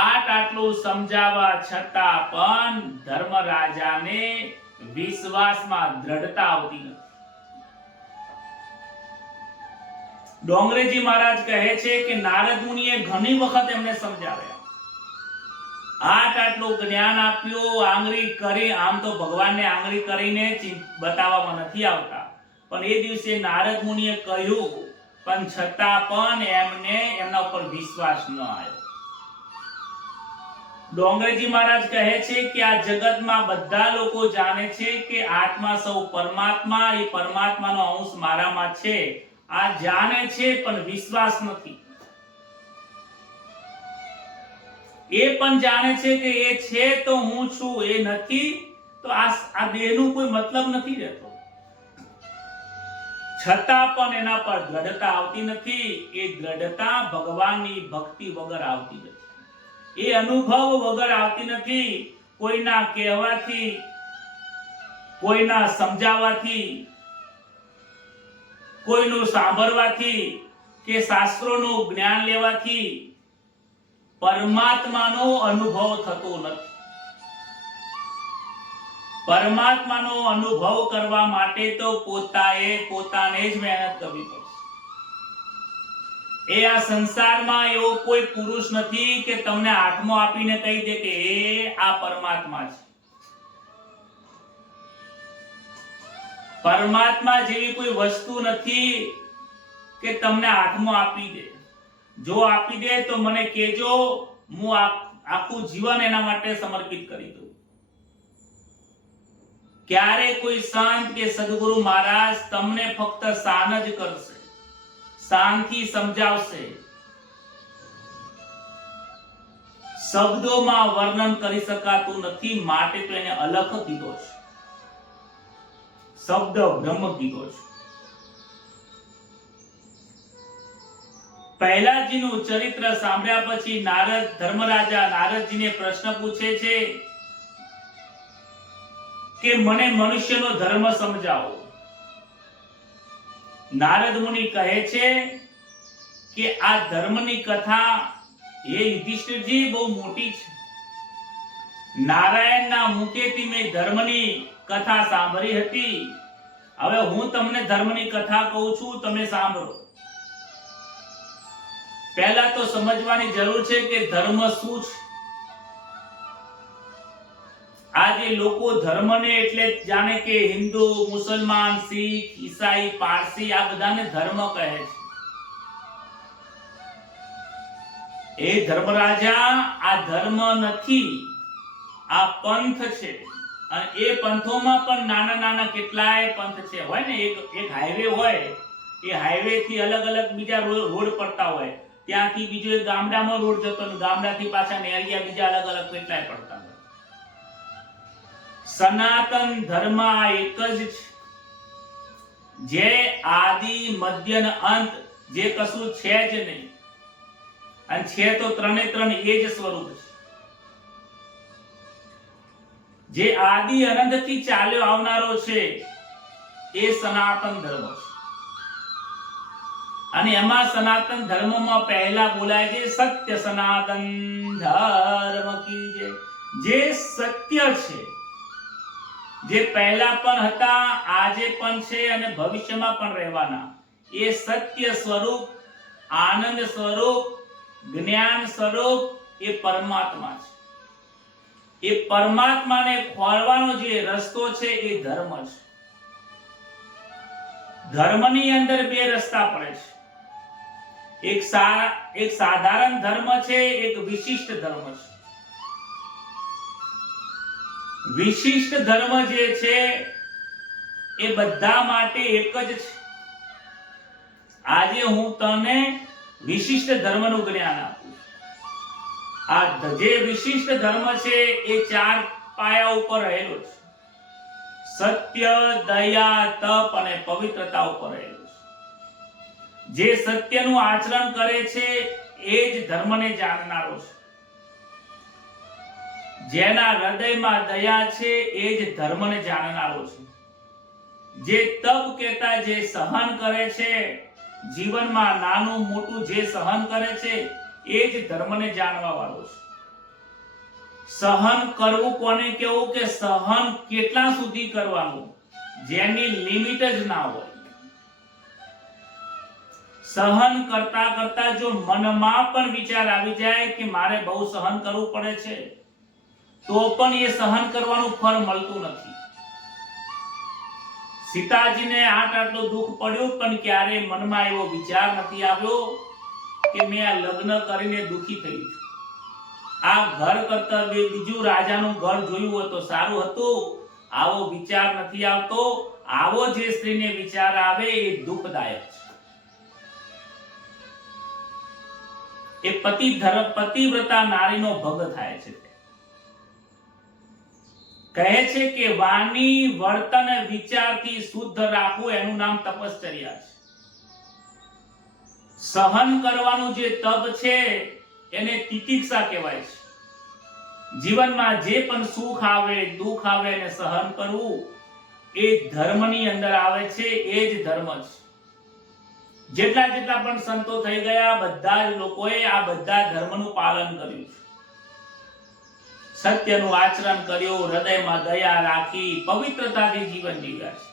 આટલું સમજાવવા છતાં પણ ધર્મરાજાને વિશ્વાસમાં દ્રઢતા આવતી નથી. ડોંગરેજી મહારાજ કહે છે કે નારદ મુનિએ ઘણી વખત એમને સમજાવ્યા, આટલું જ્ઞાન આપ્યું, આંગળી કરી, આમ તો ભગવાનને આંગળી કરીને બતાવવામાં નથી આવતા, પણ એ દિવસે નારદ મુનિએ કહ્યું, પણ છતાં પણ એમને એમના ઉપર વિશ્વાસ ન આવ્યો. ડોંગરેજી મહારાજ કહે છે કે આ જગતમાં બધા લોકો જાણે છે કે આત્મા સૌ પરમાત્મા, એ પરમાત્માનો અંશ મારામાં છે, આ જાણે છે પણ વિશ્વાસ નથી. એ પણ જાણે છે કે એ છે તો હું છું, એ નથી તો આ દેહનો કોઈ મતલબ નથી રહેતો. છતાં પણ એના પર દ્રઢતા આવતી નથી. એ દ્રઢતા ભગવાનની ભક્તિ વગર આવતી નથી, એ અનુભવ વગર આવતી નથી. કોઈના કહેવાથી, કોઈના સમજાવવાથી, કોઈનું સાંભળવાથી કે શાસ્ત્રોનું જ્ઞાન લેવાથી પરમાત્માનો અનુભવ થતો નથી. પરમાત્માનો અનુભવ કરવા માટે તો પોતાને જ મહેનત કરવી પડશે. એ આ સંસારમાં એવો કોઈ પુરુષ નથી કે તમને હાથમાં આપીને કહી દે કે એ આ પરમાત્મા છે. પરમાત્મા જેવી કોઈ વસ્તુ નથી કે તમને હાથમાં આપી દે. જો આપી દે તો મને કહેજો, હું આખું જીવન એના માટે સમર્પિત કરી દઉં. ક્યારે કોઈ સંત કે સદગુરુ મહારાજ તમને ફક્ત શાન જ કરશે, શાનથી સમજાવશે, શબ્દોમાં વર્ણન કરી શકાતું નથી, માટે તો એને અલખ કીધો છે, શબ્દ બ્રહ્મ કીધો છે. પ્રહલાદજીનું ચરિત્ર સાંભળ્યા પછી ધર્મરાજા નારદજીને પ્રશ્ન પૂછે છે કે મને મનુષ્યનો ધર્મ સમજાવો. નારદ મુનિ કહે છે કે આ ધર્મની કથા હે યુધિષ્ઠિરજી બહુ મોટી છે. નારાયણના મુખેથી મેં ધર્મની કથા સાંભળી હતી. હવે હું તમને ધર્મની કથા કહું છું, તમે સાંભળો. પહેલા તો સમજવાની જરૂર છે કે ધર્મ શું છે. આજે લોકો ધર્મને એટલે જાણે કે હિન્દુ, મુસલમાન, શીખ, ઈસાઈ, પારસી આ બધાને ધર્મ કહે છે. એ ધર્મરાજા, આ ધર્મ નથી, આ પંથ છે. અને એ પંથોમાં પણ નાના નાના કેટલાય પંથ છે. હોય ને એક હાઈવે હોય, એ હાઈવે થી અલગ અલગ બીજા રોડ પડતા હોય, ત્યાંથી બીજો એક ગામડામાં રોડ જતો, ગામડાથી પાછા નેરિયા બીજા અલગ અલગ કેટલાય પડતા હોય. સનાતન ધર્મ આ એક જ છે, જે આદિ મધ્ય અને અંત જે કશું છે જ નહીં, અને છે તો ત્રણે ત્રણ એ જ સ્વરૂપ છે, જે આદિ અનંતથી ચાલ્યો આવનારો છે એ સનાતન ધર્મ છે. અને એમાં સનાતન ધર્મમાં પહેલા બોલાય છે સત્ય સનાતન ધર્મ કી જય. જે સત્ય છે, જે પહેલા પણ હતા, આજે પણ છે અને ભવિષ્યમાં પણ રહેવાના, એ સત્ય સ્વરૂપ, આનંદ સ્વરૂપ, જ્ઞાન સ્વરૂપ એ પરમાત્મા છે. એ પરમાત્માને ખોળવાનો જે રસ્તો છે એ ધર્મ છે. ધર્મની અંદર બે રસ્તા પડે છે. એક સાધારણ ધર્મ છે, એક વિશિષ્ટ ધર્મ છે. વિશિષ્ટ ધર્મ જે છે એ બધા માટે એક જ છે. આજે હું તને વિશિષ્ટ ધર્મનું જ્ઞાન આપું. આ જે વિશિષ્ટ ધર્મ છે એ ચાર પાયા ઉપર રહેલો છે. સત્ય, દયા, તપ અને પવિત્રતા ઉપર રહેલો છે. જે સત્યનું આચરણ કરે છે એ જ ધર્મને જાણનારો છે. જેના હૃદયમાં દયા છે એ જ ધર્મને જાણનારો છે. જે તપ કહેતા જે સહન કરે છે, જીવનમાં નાનું મોટું જે સહન કરે છે એ જ ધર્મને જાણવા વાળો છે. સહન કરવું કોને કેવું, કે સહન કેટલા સુધી કરવાનું, જેની લિમિટ જ ના હોય. સહન કરતા કરતા જો મનમાં પણ વિચાર આવી જાય કે મારે બહુ સહન કરવું પડે છે, તો પણ એ સહન કરવાનું ફળ મળતું નથી. સીતાજીને આટલું દુઃખ પડ્યું, પણ ક્યારે મનમાં એવો વિચાર નથી આવ્યો કે મેં આ લગ્ન કરીને દુઃખી થઈ છું. આ ઘર કરતા બીજું રાજાનું ઘર જોયું હોય તો સારું હતું. આવો વિચાર નથી આવતો. આવો જે સ્ત્રીને વિચાર આવે એ દુઃખદાયક છે. એ પતિવ્રતા નારીનો ભંગ થાય છે. કહે છે કે વાણી, વર્તન, વિચારથી શુદ્ધ રાખવું એનું નામ તપશ્ચર્યા છે. સહન કરવાનું જે તપ છે એને તિતિક્ષા કહેવાય છે. જીવનમાં જે પણ સુખ આવે, દુઃખ આવે એને સહન કરવું એ ધર્મની અંદર આવે છે. એ જ ધર્મ છે. જેટલા પણ સંતો થઈ ગયા, બધા જ લોકોએ આ બધા ધર્મનું પાલન કર્યું છે. સત્યનું આચરણ કર્યું, હૃદયમાં દયા રાખી, પવિત્રતાથી જીવન જીવ્યા છે.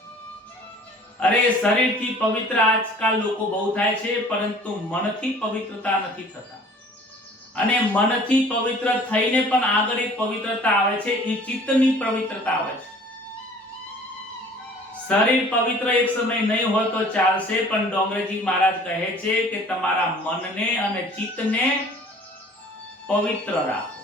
અરે શરીરથી પવિત્ર આજકાલ લોકો બહુ થાય છે, પરંતુ મનથી પવિત્રતા નથી થતા. અને મનથી પવિત્ર થઈને પણ આગળ એક પવિત્રતા આવે છે, એ ચિત્તની પવિત્રતા આવે છે. શરીર પવિત્ર એક સમય નહીં હોય તો ચાલશે, પણ ડોંગરેજી મહારાજ કહે છે કે તમારા મનને અને ચિત્તને પવિત્ર રાખો.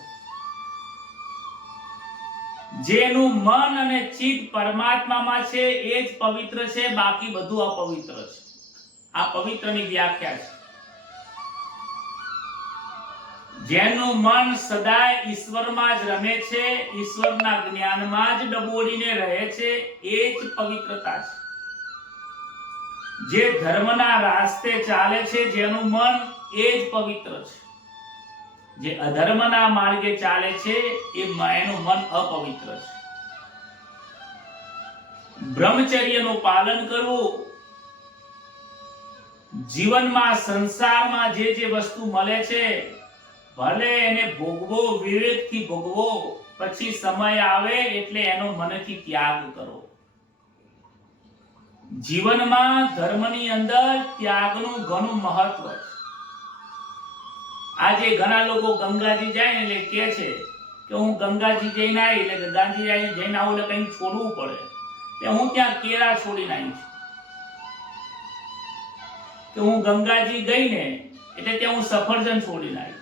જેનું મન અને ચિત્ત પરમાત્મામાં છે એ જ પવિત્ર છે, બાકી બધું અપવિત્ર છે. આ પવિત્રની વ્યાખ્યા છે. જેનું મન સદાય ઈશ્વરમાં જ રમે છે, ઈશ્વરના જ્ઞાનમાં જ ડબોડીને રહે છે, એ જ પવિત્રતા છે. જે ધર્મના રાસ્તે ચાલે છે, જેનું મન એ જ પવિત્ર છે. જે અધર્મના માર્ગે ચાલે છે એનું મન અપવિત્ર છે. બ્રહ્મચર્યનું પાલન કરવું. જીવનમાં સંસારમાં જે વસ્તુ મળે છે, ભલે એને ભોગવો, વિવેકથી ભોગવો, પછી સમય આવે એટલે એનો મનથી ત્યાગ કરો. જીવનમાં ધર્મની અંદર ત્યાગનું ઘણું મહત્વ છે. આજે ઘણા લોકો ગંગાજી જાય ને એટલે કહે છે કે હું ગંગાજી જઈને આવી, એટલે ગંગાજી જઈને આવું એટલે કંઈક છોડવું પડે. કે હું ત્યાં કેળા છોડીને આવી છું, કે હું ગંગાજી ગઈ ને એટલે ત્યાં હું સફરજન છોડીને આવી.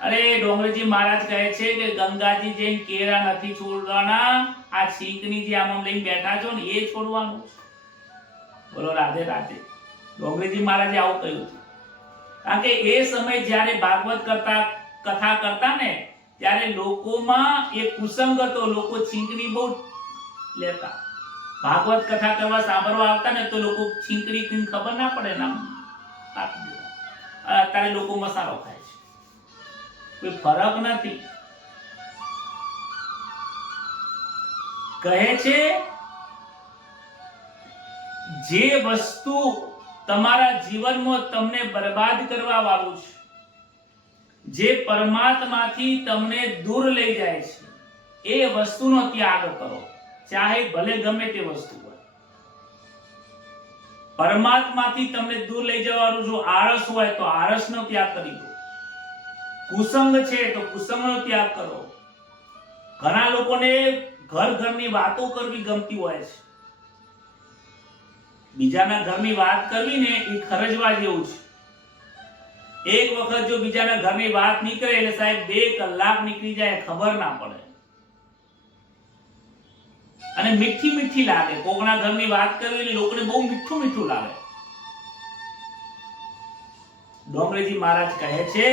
અરે ડોંગરેજી મહારાજ કહે છે કે ગંગાજી જઈને કેળા નથી છોડવાના, આ છીંકની જે આમ લઈને બેઠા છો ને એ છોડવાનું. બોલો રાધે રાધે. ડોંગરેજી મહારાજે આવું કહ્યું હતું. કારણ કે એ સમય જ્યારે ભાગવત કથા કરતા ને ત્યારે લોકોમાં એ કુસંગ હતો. લોકો છીંકની બહુ લેતા. ભાગવત કથા કરવા સાંભળવા આવતા ને તો લોકો છીંકરી કઈ ખબર ના પડે ને આપી દેતા. અત્યારે લોકો મસાલો ખાય છે, કોઈ ફરક નથી. કહે છે જે વસ્તુ તમારા જીવનમાં તમને બરબાદ કરવા વાળું છે, જે પરમાત્માથી તમને દૂર લઈ જાય છે, એ વસ્તુનો ત્યાગ કરો, ચાહે ભલે ગમે તે વસ્તુ હોય. પરમાત્માથી તમને દૂર લઈ જવાનું જો આળસ હોય તો આળસનો ત્યાગ કરી દો. કુસંગ છે તો કુસંગનો ત્યાગ કરો. ઘણા લોકોને ઘરની વાતો કરવી ગમતી હોય છે. બીજાના ઘરની વાત કરવી ને એ ખરજવા જેવું છે. એક વખત જો બીજાના ઘરની વાત નીકળે એટલે સાહેબ 2 કલાક નીકળી જાય ખબર ના પડે. અને મીઠી મીઠી લાગે. કોકના ઘરની વાત કરવી એટલે લોકોને બહુ મીઠું મીઠું લાગે. ડોંગરેજી મહારાજ કહે છે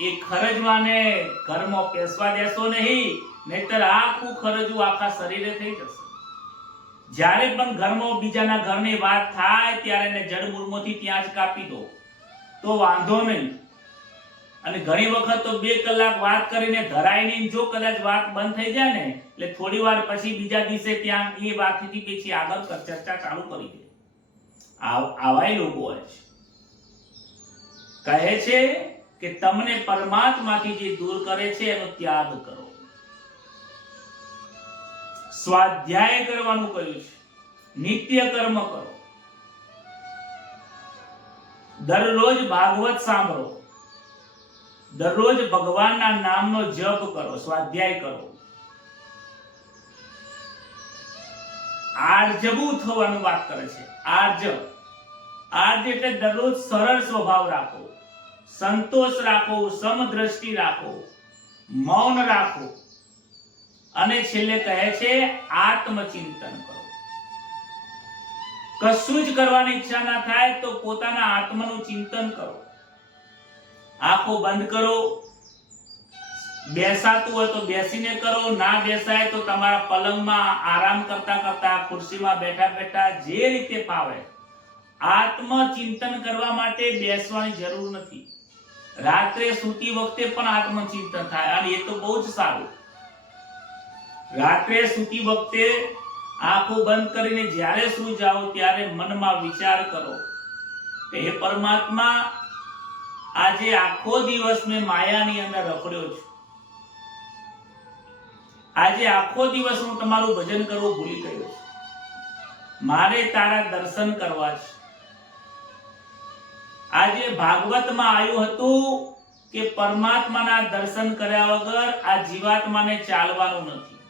એ ખરજવાને ઘરમાં પેસવા દેશો નહીં, નહીતર આખું ખરજવું આખા શરીરે થઈ જશે. જ્યારે પણ ઘરમાં બીજાના ઘરની વાત થાય ત્યારે એને જડમૂળમાંથી ત્યાં જ કાપી દો તો વાંધો નહીં. અને ઘણી વખત તો 2 કલાક વાત કરીને ધરાય નહીં. જો કદાચ વાત બંધ થઈ જાય ને એટલે થોડી વાર પછી બીજા દિવસે ત્યાં એ વાતથી પછી આગળ ચર્ચા ચાલુ કરી દે. આવાય લોકો હોય છે. કહે છે કે તમને પરમાત્માથી જે દૂર કરે છે એનો ત્યાગ કરો. સ્વાધ્યાય કરવાનું કહ્યું છે, નિત્ય કર્મ કરો. દરરોજ ભાગવત સાંભળો, દરરોજ ભગવાનના નામનો જપ કરો, સ્વાધ્યાય કરો. આર્જવું થવાનું વાત કરે છે. આર્જ એટલે દરરોજ સરળ સ્વભાવ રાખો, સંતોષ રાખો, સમદ્રષ્ટિ રાખો, મૌન રાખો. અને છેલ્લે કહે છે આત્મચિંતન કરો. કશું જ કરવાની ઈચ્છા ના થાય તો પોતાના આત્માનું ચિંતન કરો. આંખો બંધ કરો. બેસાતું હોય તો બેસીને કરો, ના બેસાય તો તમારા પલંગમાં આરામ કરતા કરતા, ખુરશીમાં બેઠા બેઠા, જે રીતે ફાવે. આત્મચિંતન કરવા માટે બેસવાની જરૂર નથી. રાત્રે સૂતી વખતે પણ આત્મચિંતન થાય અને એ તો બહુ જ સારું. રાત્રે સૂતી વખતે આંખો બંધ કરીને જ્યારે સૂઈ જાઓ ત્યારે મનમાં વિચાર કરો કે હે પરમાત્મા, આજે આખો દિવસ મેં માયાની અંદર રખડ્યો છું. આજે આખો દિવસ હું તમારું ભજન કરવું ભૂલી ગયો છું. મારે તારા દર્શન કરવા છે. આજે ભાગવતમાં આવ્યું હતું કે પરમાત્માના દર્શન કર્યા વગર આ જીવાત્માને ચાલવાનું નથી.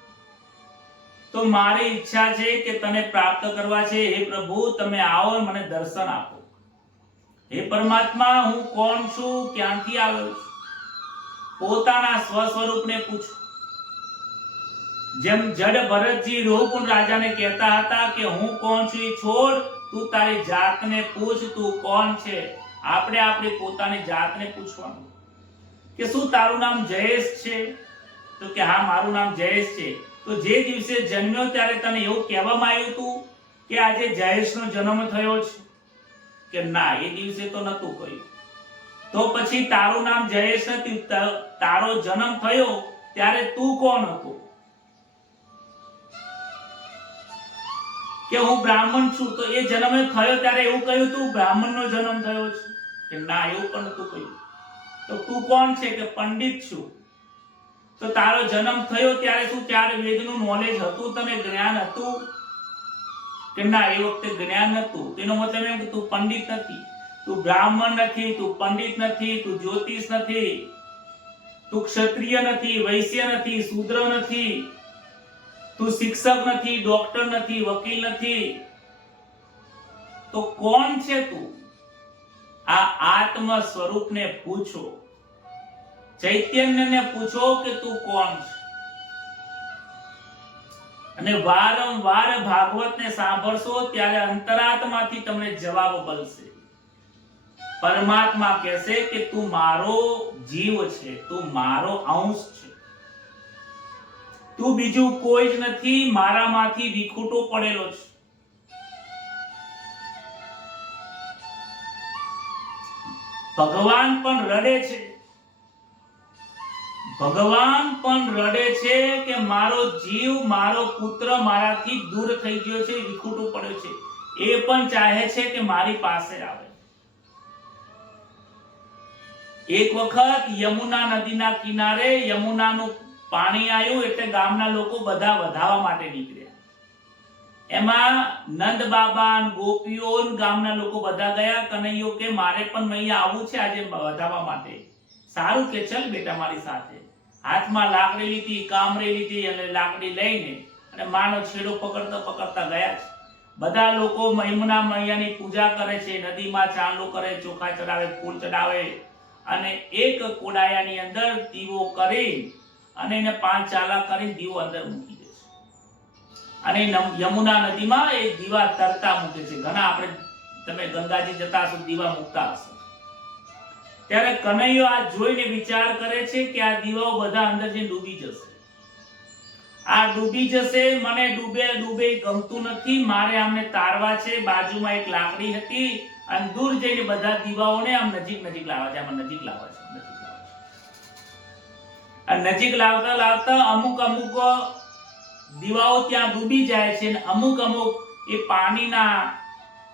તો મારી ઈચ્છા છે કે તને પ્રાપ્ત કરવા છે. હે પ્રભુ, તમે આવો, મને દર્શન આપો. હે પરમાત્મા, હું કોણ છું, ક્યાંથી આવ્યો છું? પોતાના સ્વ સ્વરૂપને પૂછો. જેમ જડ ભરતજી રોહુકુંડ રાજાને કહેતા હતા કે હું કોણ છું એ છોડ, તું તારી જાતને પૂછ, તું કોણ છે. આપણે આપણી પોતાની જાતને પૂછવાનું કે શું તારું નામ જયેશ છે? તો કે હા, મારું નામ જયેશ છે. તો જે દિવસે જન્મ્યો ત્યારે તને એવું કહેવામાં આવ્યું હતું કે આજે જયેશનો જન્મ થયો છે? કે ના, એ દિવસે તો નતું કહ્યું. તો પછી તારું નામ જયેશ નથી. તારો જન્મ થયો ત્યારે તું કોણ હતો? કે હું બ્રાહ્મણ છું. તો એ જન્મ થયો ત્યારે એવું કહ્યું તું બ્રાહ્મણનો જન્મ થયો છે? કે ના, એવું પણ નતું કહ્યું. તો તું કોણ છે? કે પંડિત છું. તો તારો જન્મ થયો ત્યારે શું ત્યારે વેદનું નોલેજ હતું, તને જ્ઞાન હતું? કે ના, એ વખતે જ્ઞાન નતું. તેનો મતલબ એમ કે તું પંડિત નથી, તું બ્રાહ્મણ નથી, તું પંડિત નથી, તું જ્યોતિષ નથી, તું ક્ષત્રિય નથી, વૈશ્ય નથી, શૂદ્ર નથી, તું શિક્ષક નથી, ડોક્ટર નથી, વકીલ નથી. તો કોણ છે તું? આ આત્મ સ્વરૂપને પૂછો. ચૈતન્યને પૂછો કે તું કોણ છે. અને વારંવાર ભાગવતને સાંભળશો ત્યારે અંતરાત્માથી તમને જવાબ મળશે. પરમાત્મા કહેશે કે તું મારો જીવ છે, તું મારો અંશ છે, તું બીજું કોઈ જ નથી, મારામાંથી વિખૂટો પડેલો છે. ભગવાન પણ રડે છે. ભગવાન પણ રડે છે કે મારો જીવ, મારો પુત્ર મારાથી દૂર થઈ ગયો છે, વિખૂટો પડ્યો છે. એ પણ ચાહે છે કે મારી પાસે આવે. એક વખત યમુના નદીના કિનારે યમુનાનું પાણી આવ્યું એટલે ગામના લોકો બધા વધાવા માટે નીકળ્યા. એમાં નંદ બાબા, ગોપીઓ, ગામના લોકો બધા ગયા. કનૈયો કે મારે પણ અહીંયા આવવું છે આજે વધાવા માટે. સારું કે ચલ બેટા મારી સાથે. હાથમાં લાકડી લીધી, કામરી લીધી અને લાકડી લઈને અને માનો છેડો પકડતા પકડતા ગયા છે. બધા લોકો યમુના મૈયાની પૂજા કરે છે, નદીમાં ચાંદલો કરે, ચોખા ચડાવે, ફૂલ ચડાવે અને એક કોડાયાની અંદર દીવો કરી અને એને 5 ચાલા કરી દીવો અંદર મૂકી દે છે. અને યમુના નદીમાં એ દીવા તરતા મૂકે છે. ઘણા આપણે તમે ગંગાજી જતા હશો, દીવા મૂકતા હશો. ત્યારે કનૈયો આ જોઈને વિચાર કરે છે કે આ દીવાઓ બધા અંદર જઈને ડૂબી જશે. આ ડૂબી જશે, મને ડૂબે ડૂબે ગમતું નથી. મારે આમને તારવા છે. બાજુમાં એક લાકડી હતી અને દૂર જઈને બધા દીવાઓને આમ નજીક નજીક લાવવા છે. આમ નજીક લાવવા છે, નજીક લાવવા છે. અને નજીક લાવતા લાવતા અમુક અમુક દીવાઓ ત્યાં ડૂબી જાય છે અને અમુક અમુક એ પાણીના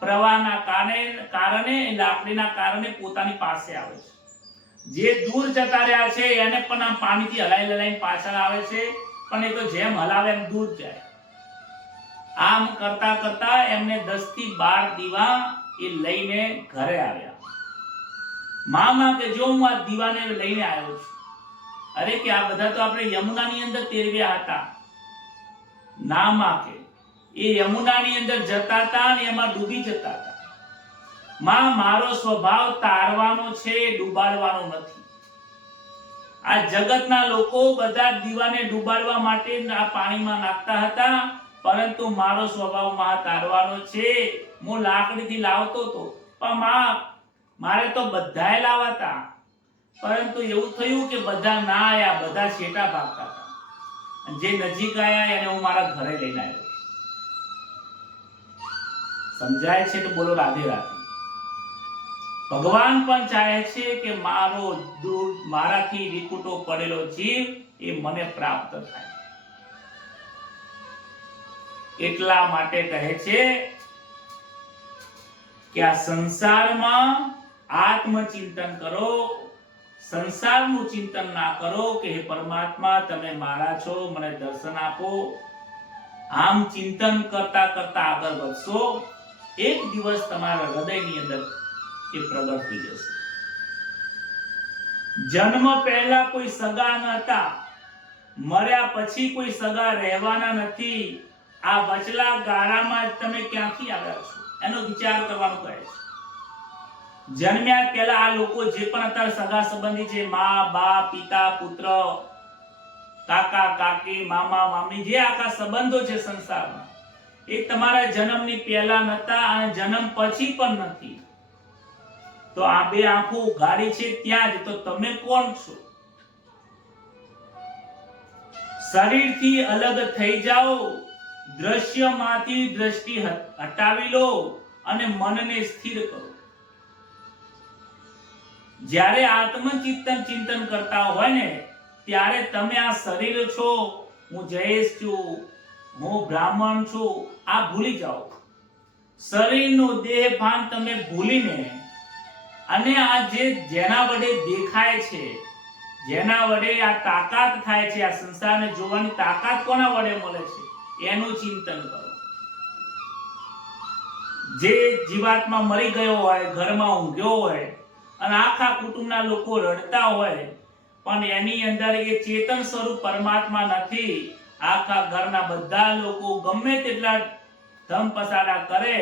પ્રવાહના કારણે લાકડીના કારણે પોતાની પાસે આવે છે. જે દૂર જતા રહ્યા છે એને પણ આમ પાણીથી હલાઈને પાછળ આવે છે, પણ એ તો જેમ હલાવે એમ દૂર જાય. આમ કરતા કરતા એમને 10 થી 12 દીવા એ લઈને ઘરે આવ્યા. મામા કે જો હું આ દીવાને લઈને આવ્યો છું. અરે કે આ બધા તો આપણે યમુનાની અંદર તેરવ્યા હતા. ના માં કે એ યમુનાની અંદર જતા હતા અને એમાં ડૂબી જતા હતા. માં મારો સ્વભાવ તારવાનો છે, ડૂબાડવાનો નથી. આ જગતના લોકો બધા દીવાને ડૂબાડવા માટે આ પાણીમાં નાખતા હતા, પરંતુ મારો સ્વભાવ માં તારવાનો છે. હું લાકડીથી લાવતો હતો, પણ માં મારે તો બધાય લાવતા, પરંતુ એવું થયું કે બધા ના આયા, બધા છેટા ભાગતા હતા. જે નજીક આયા એને હું મારા ઘરે લઈને આવ્યો. સમજાય છે તો બોલો રાધે રાધે. ભગવાન પણ ચાહે છે કે મારો દૂર, મારાથી વિખૂટો પડેલો જીવ એ મને પ્રાપ્ત થાય. એટલા માટે કહે છે કે આ સંસારમાં આત્મચિંતન કરો, સંસારનું ચિંતન ના કરો કે હે પરમાત્મા તમે મારા છો, મને દર્શન આપો. આમ ચિંતન કરતા કરતા આગળ વધશો, એક દિવસ તમારા હૃદયની અંદર એ પ્રગટ થઈ જશે. જન્મ પહેલા કોઈ સગા ન હતા, મર્યા પછી કોઈ સગા રહેવાના નથી. આ વચલા ગાળામાં તમે ક્યાંથી આવ્યા છો એનો વિચાર કરવાનો કહે છે. જન્મ્યા પહેલા આ લોકો જે પણ અત્યારે સગા સંબંધી છે, મા બા, પિતા પુત્ર, કાકા કાકી, મામા મામી, જે આખા સંબંધો છે સંસારમાં, એ તમારા જન્મની પહેલા નતા અને જન્મ પછી પણ નથી. તો આ બે આંખો ઉઘાડી છે ત્યાં જ, તો તમે કોણ છો? શરીરથી અલગ થઈ જાઓ, દ્રશ્યમાંથી દ્રષ્ટિ હટાવી લો અને મનને સ્થિર કરો. જ્યારે આત્મચિંતન ચિંતન કરતા હોય ને ત્યારે તમે આ શરીર છો, હું જયેશ છું, હું બ્રાહ્મણ છું, આ ભૂલી જાઓ. શરીરનો દેહ ભાન તમે ભૂલીને અને આ જેના વડે દેખાય છે, જેના વડે આ તાકાત થાય છે, આ સંસારને જોવાની તાકાત કોના વડે મળે છે એનું ચિંતન કરો. જે જીવાત્મા મરી ગયો હોય, ઘરમાં ઊંઘ્યો હોય અને આખા કુટુંબના લોકો રડતા હોય, પણ એની અંદર એ ચેતન સ્વરૂપ પરમાત્મા નથી. આખા ઘરના બધા લોકો ગમે તેટલા ધમ પસાડા કરે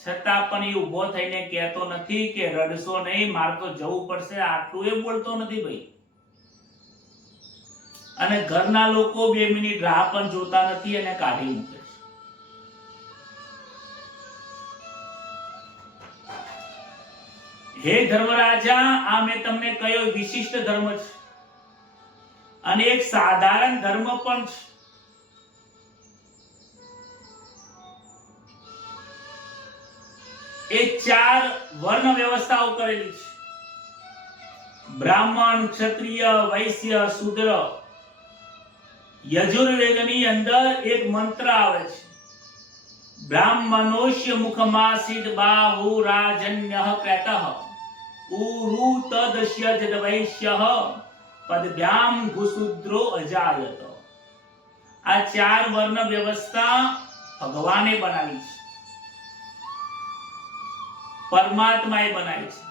છતાં પણ એ ઊભો થઈને કહેતો નથી કે રડશો નહીં, મારે તો જવું પડશે, આટલું એ બોલતો નથી ભાઈ. અને ઘરના લોકો 2 મિનિટ રાહ પણ જોતા નથી અને કાઢી મૂકે છે. હે ધર્મરાજા, આ મેં તમને કયો વિશિષ્ટ ધર્મ છે. અને એક સાધારણ ધર્મ પણ છે. એ 4 વર્ણ વ્યવસ્થાઓ કરેલી છે. બ્રાહ્મણ, ક્ષત્રિય, વૈશ્ય, શૂદ્ર. યજુર્વેદની અંદર એક મંત્ર આવે છે, બ્રાહ્મણોસ્ય મુખમાસીદ બાહુ રાજન્યઃ ક્રેતઃ ઉરુ તદસ્ય જદવૈશ્યઃ પદભ્યામ ગુસુદ્રો અજાયત. આ 4 વર્ણ વ્યવસ્થા ભગવાને બનાવી છે, પરમાત્માએ બનાવી છે.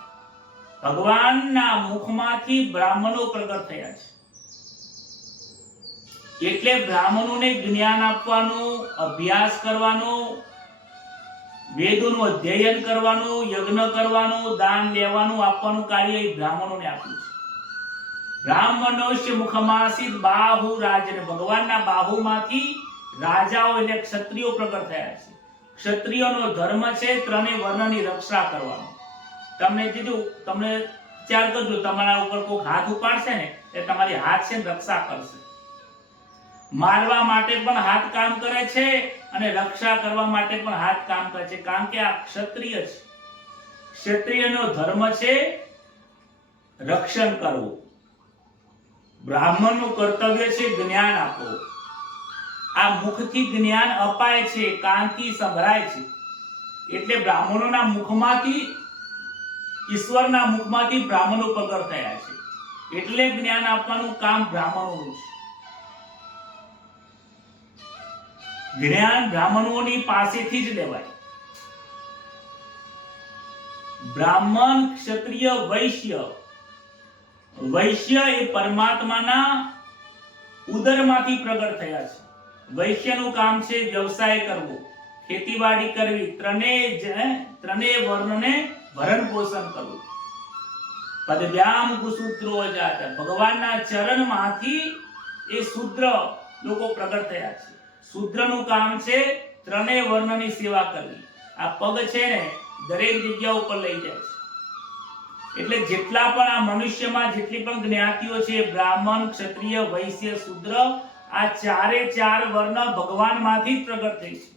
ભગવાનના મુખમાંથી બ્રાહ્મણો પ્રગટ થયા છે. એટલે બ્રાહ્મણોને જ્ઞાન આપવાનું, અભ્યાસ કરવાનું, વેદોનું અધ્યયન કરવાનું, યજ્ઞ કરવાનું, દાન લેવાનું, આપવાનું કાર્ય એ બ્રાહ્મણોને આપ્યું છે. બ્રાહ્મણોસ્ય મુખમાસીદ બાહુ રાજન. ભગવાનના બાહુમાંથી રાજાઓ એટલે ક્ષત્રિયો પ્રગટ થયા છે. ક્ષત્રિયોનો ધર્મ છે ત્રણેય વર્ણની રક્ષા કરવાનો. તમને કીધું, તમને વિચાર કરજો, તમારા ઉપર કોઈ હાથ ઉપાડશે ને એ તમારી હાથ છે રક્ષા કરશે. મારવા માટે પણ હાથ કામ કરે છે અને રક્ષા કરવા માટે પણ હાથ કામ કરે છે, કારણ કે આ ક્ષત્રિય છે. ક્ષત્રિયનો ધર્મ છે રક્ષણ કરવું. બ્રાહ્મણનું કર્તવ્ય છે જ્ઞાન આપવું. આ મુખથી જ્ઞાન અપાય છે, કાનથી સંભળાય છે. એટલે બ્રાહ્મણોના મુખમાંથી, ઈશ્વરના મુખમાંથી બ્રાહ્મણો પ્રગટ થયા છે. એટલે જ્ઞાન આપવાનું કામ બ્રાહ્મણોનું છે. જ્ઞાન બ્રાહ્મણોની પાસેથી જ લેવાય. બ્રાહ્મણ, ક્ષત્રિય, વૈશ્ય. વૈશ્ય એ પરમાત્માના ઉદરમાંથી પ્રગટ થયા છે. વૈશ્યનું કામ છે વ્યવસાય કરવો, ખેતીવાડી કરવી, ત્રણેય વર્ણને ભરણ પોષણ કરવું. પદભ્યામ ગુસૂત્રો અજાત. ભગવાનના ચરણમાંથી એ શૂદ્ર લોકો પ્રગટ થયા છે. શૂદ્રનું કામ છે ત્રણેય વર્ણની સેવા કરવી. આ પગ છે ને દરેક જગ્યા ઉપર લઈ જાય છે. એટલે જેટલા પણ આ મનુષ્યમાં જેટલી પણ જ્ઞાતિઓ છે, બ્રાહ્મણ, ક્ષત્રિય, વૈશ્ય, શૂદ્ર, આ 4 વર્ણ ભગવાનમાંથી જ પ્રગટ થઈ છે.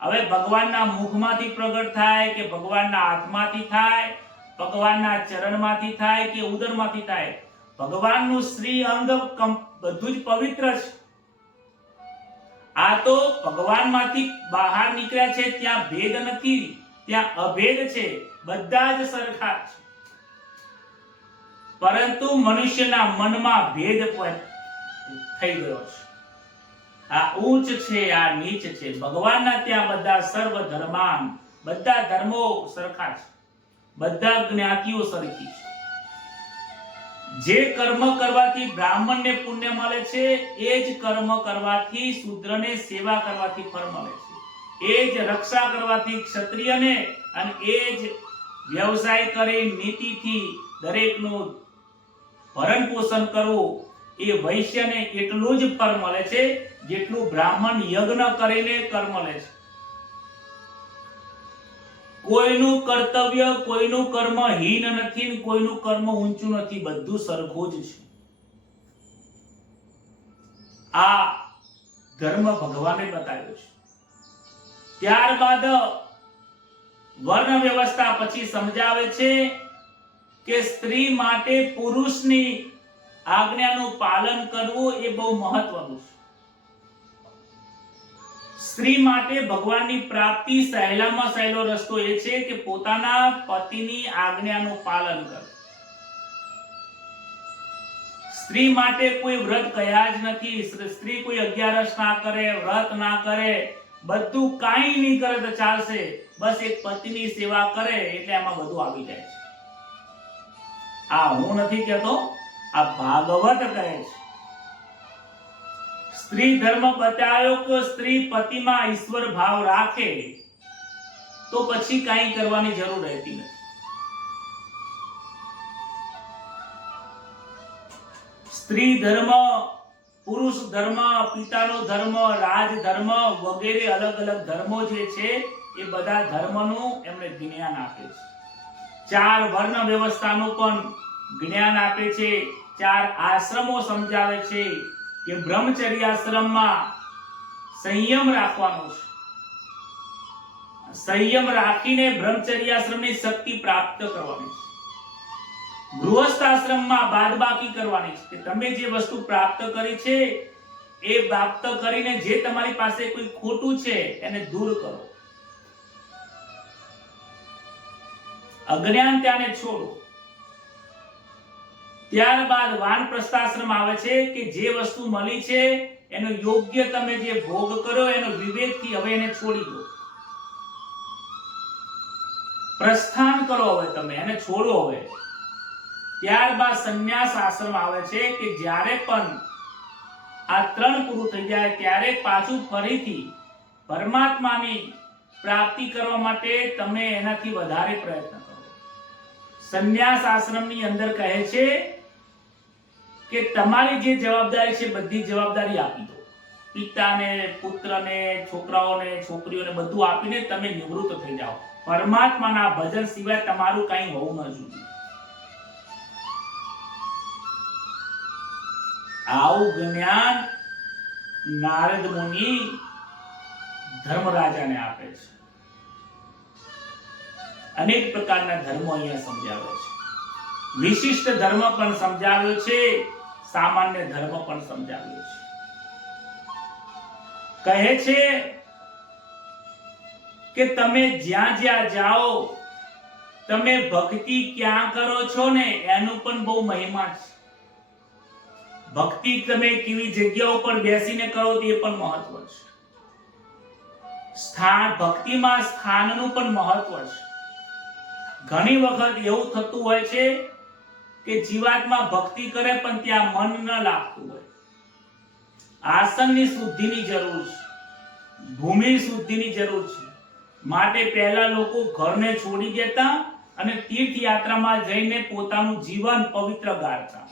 હવે ભગવાનના મુખમાંથી પ્રગટ થાય કે ભગવાનના હાથમાંથી થાય, ભગવાનના ચરણમાંથી થાય કે ઉદરમાંથી થાય, ભગવાનનું શ્રી અંગ બધું જ પવિત્ર છે. આ તો ભગવાનમાંથી બહાર નીકળ્યા છે, ત્યાં ભેદ નથી, ત્યાં અભેદ છે, બધા જ સરખા છે. પરંતુ મનુષ્યના મનમાં ભેદ થઈ ગયો છે. આ ઉચ્ચ છે, આ નીચ છે. ભગવાનના ત્યાં બધા સર્વ ધર્માન, બધા ધર્મો સરખા છે, બધા જ્ઞાતિઓ સરખી છે. જે કર્મ કરવાથી બ્રાહ્મણને પુણ્ય મળે છે, એ જ કર્મ કરવાથી શૂદ્રને સેવા કરવાથી ફળ મળે છે. એ જ રક્ષા કરવાથી ક્ષત્રિયને, અને એ જ વ્યવસાય કરી નીતિથી દરેકનું ભરણ પોષણ કરવું, એ વૈશ્યને એટલું જ ફળ મળે છે જેટલું બ્રાહ્મણ યજ્ઞ કરીને કર્મ લે છે. કોઈનું કર્તવ્ય, કોઈનું કર્મ હીન નથી, કોઈનું કર્મ ઊંચું નથી, બધું સરખું જ છે. આ ધર્મ ભગવાને બતાવ્યો છે. ત્યારબાદ વર્ણ વ્યવસ્થા પછી સમજાવે છે કે સ્ત્રી માટે પુરુષની આજ્ઞાનું પાલન કરવું એ બહુ મહત્વનું છે. સ્ત્રી માટે ભગવાનની પ્રાપ્તિ સહેલામાં સહેલો રસ્તો એ છે કે પોતાના પતિની આજ્ઞાનું પાલન કરવું. સ્ત્રી માટે કોઈ વ્રત કયા જ નથી. સ્ત્રી કોઈ 11 ના કરે, વ્રત ના કરે, બધું કાંઈ નહીં કરે તો ચાલશે, બસ એક પતિની સેવા કરે એટલે એમાં બધું આવી જાય છે. આ હું નથી કહેતો, આ ભાગવત કહે છે. સ્ત્રી ધર્મ બતાવ્યો કે સ્ત્રી પતિમાં ઈશ્વર ભાવ રાખે તો પછી કાંઈ કરવાની જરૂર રહેતી નથી. સ્ત્રી ધર્મ, પુરુષ ધર્મ, પિતાનો ધર્મ, રાજ ધર્મ વગેરે અલગ અલગ ધર્મો જે છે એ બધા ધર્મનું એમણે જ્ઞાન આપે છે. 4 વર્ણ વ્યવસ્થાનું પણ જ્ઞાન આપે છે, 4 આશ્રમો સમજાવે છે કે બ્રહ્મચર્ય આશ્રમમાં સંયમ રાખવાનો છે. સંયમ રાખીને બ્રહ્મચર્ય આશ્રમની શક્તિ પ્રાપ્ત કરવાની છે. ગૃહસ્થ આશ્રમમાં બાદબાકી કરવાની છે કે તમે જે વસ્તુ પ્રાપ્ત કરી છે એ પ્રાપ્ત કરીને જે તમારી પાસે કોઈ ખોટું છે એને દૂર કરો. અજ્ઞાનતાને છોડો. ત્યારબાદ વાનપ્રસ્થાશ્રમ આવે છે કે જે વસ્તુ મળી છે એનો યોગ્ય તમે જે ભોગ કર્યો એનો વિવેકથી હવે એને છોડી દો. પ્રસ્થાન કરો, હવે તમે એને છોડો. હવે ત્યારબાદ સંન્યાસ આશ્રમ આવે છે કે જ્યારે પણ આ 3 પૂરું થઈ જાય ત્યારે પાછું ફરીથી પરમાત્માની પ્રાપ્તિ કરવા માટે તમે એનાથી વધારે પ્રયત્ન કરો. સંન્યાસ આશ્રમની અંદર કહે છે કે તમારી જે જવાબદારી છે બધી જવાબદારી આપી દો. પિતાને, પુત્રને, છોકરાઓને, છોકરીઓને બધું આપીને તમે નિવૃત્ત થઈ જાઓ. પરમાત્માના ભજન સિવાય તમારું કંઈ હોવું ન જોઈએ. આવું જ્ઞાન નારદ મુનિ ધર્મરાજાને આપે છે. અનેક પ્રકારના ધર્મો અહીંયા સમજાવે છે. વિશિષ્ટ ધર્મ પણ સમજાવ્યો છે, સામાન્ય ધર્મ પણ સમજાવ્યો છે. કહે છે કે તમે જ્યાં જ્યાં જાઓ તમે ભક્તિ ક્યાં કરો છો ને એનું પણ બહુ મહિમા છે. ભક્તિ તમે કેવી જગ્યા ઉપર બેસીને કરો તે પણ મહત્વ છે. ભક્તિમાં સ્થાનનું પણ મહત્વ છે. ઘણી વખત એવું થતું હોય છે કે જીવાત્મા ભક્તિ કરે પણ ત્યાં મન ન લાગતું હોય. આસનની શુદ્ધિની જરૂર છે, ભૂમિ શુદ્ધિની જરૂર છે. માટે પહેલા લોકો ઘરને છોડી દેતા અને તીર્થયાત્રામાં જઈને પોતાનું જીવન પવિત્ર ગાળતા.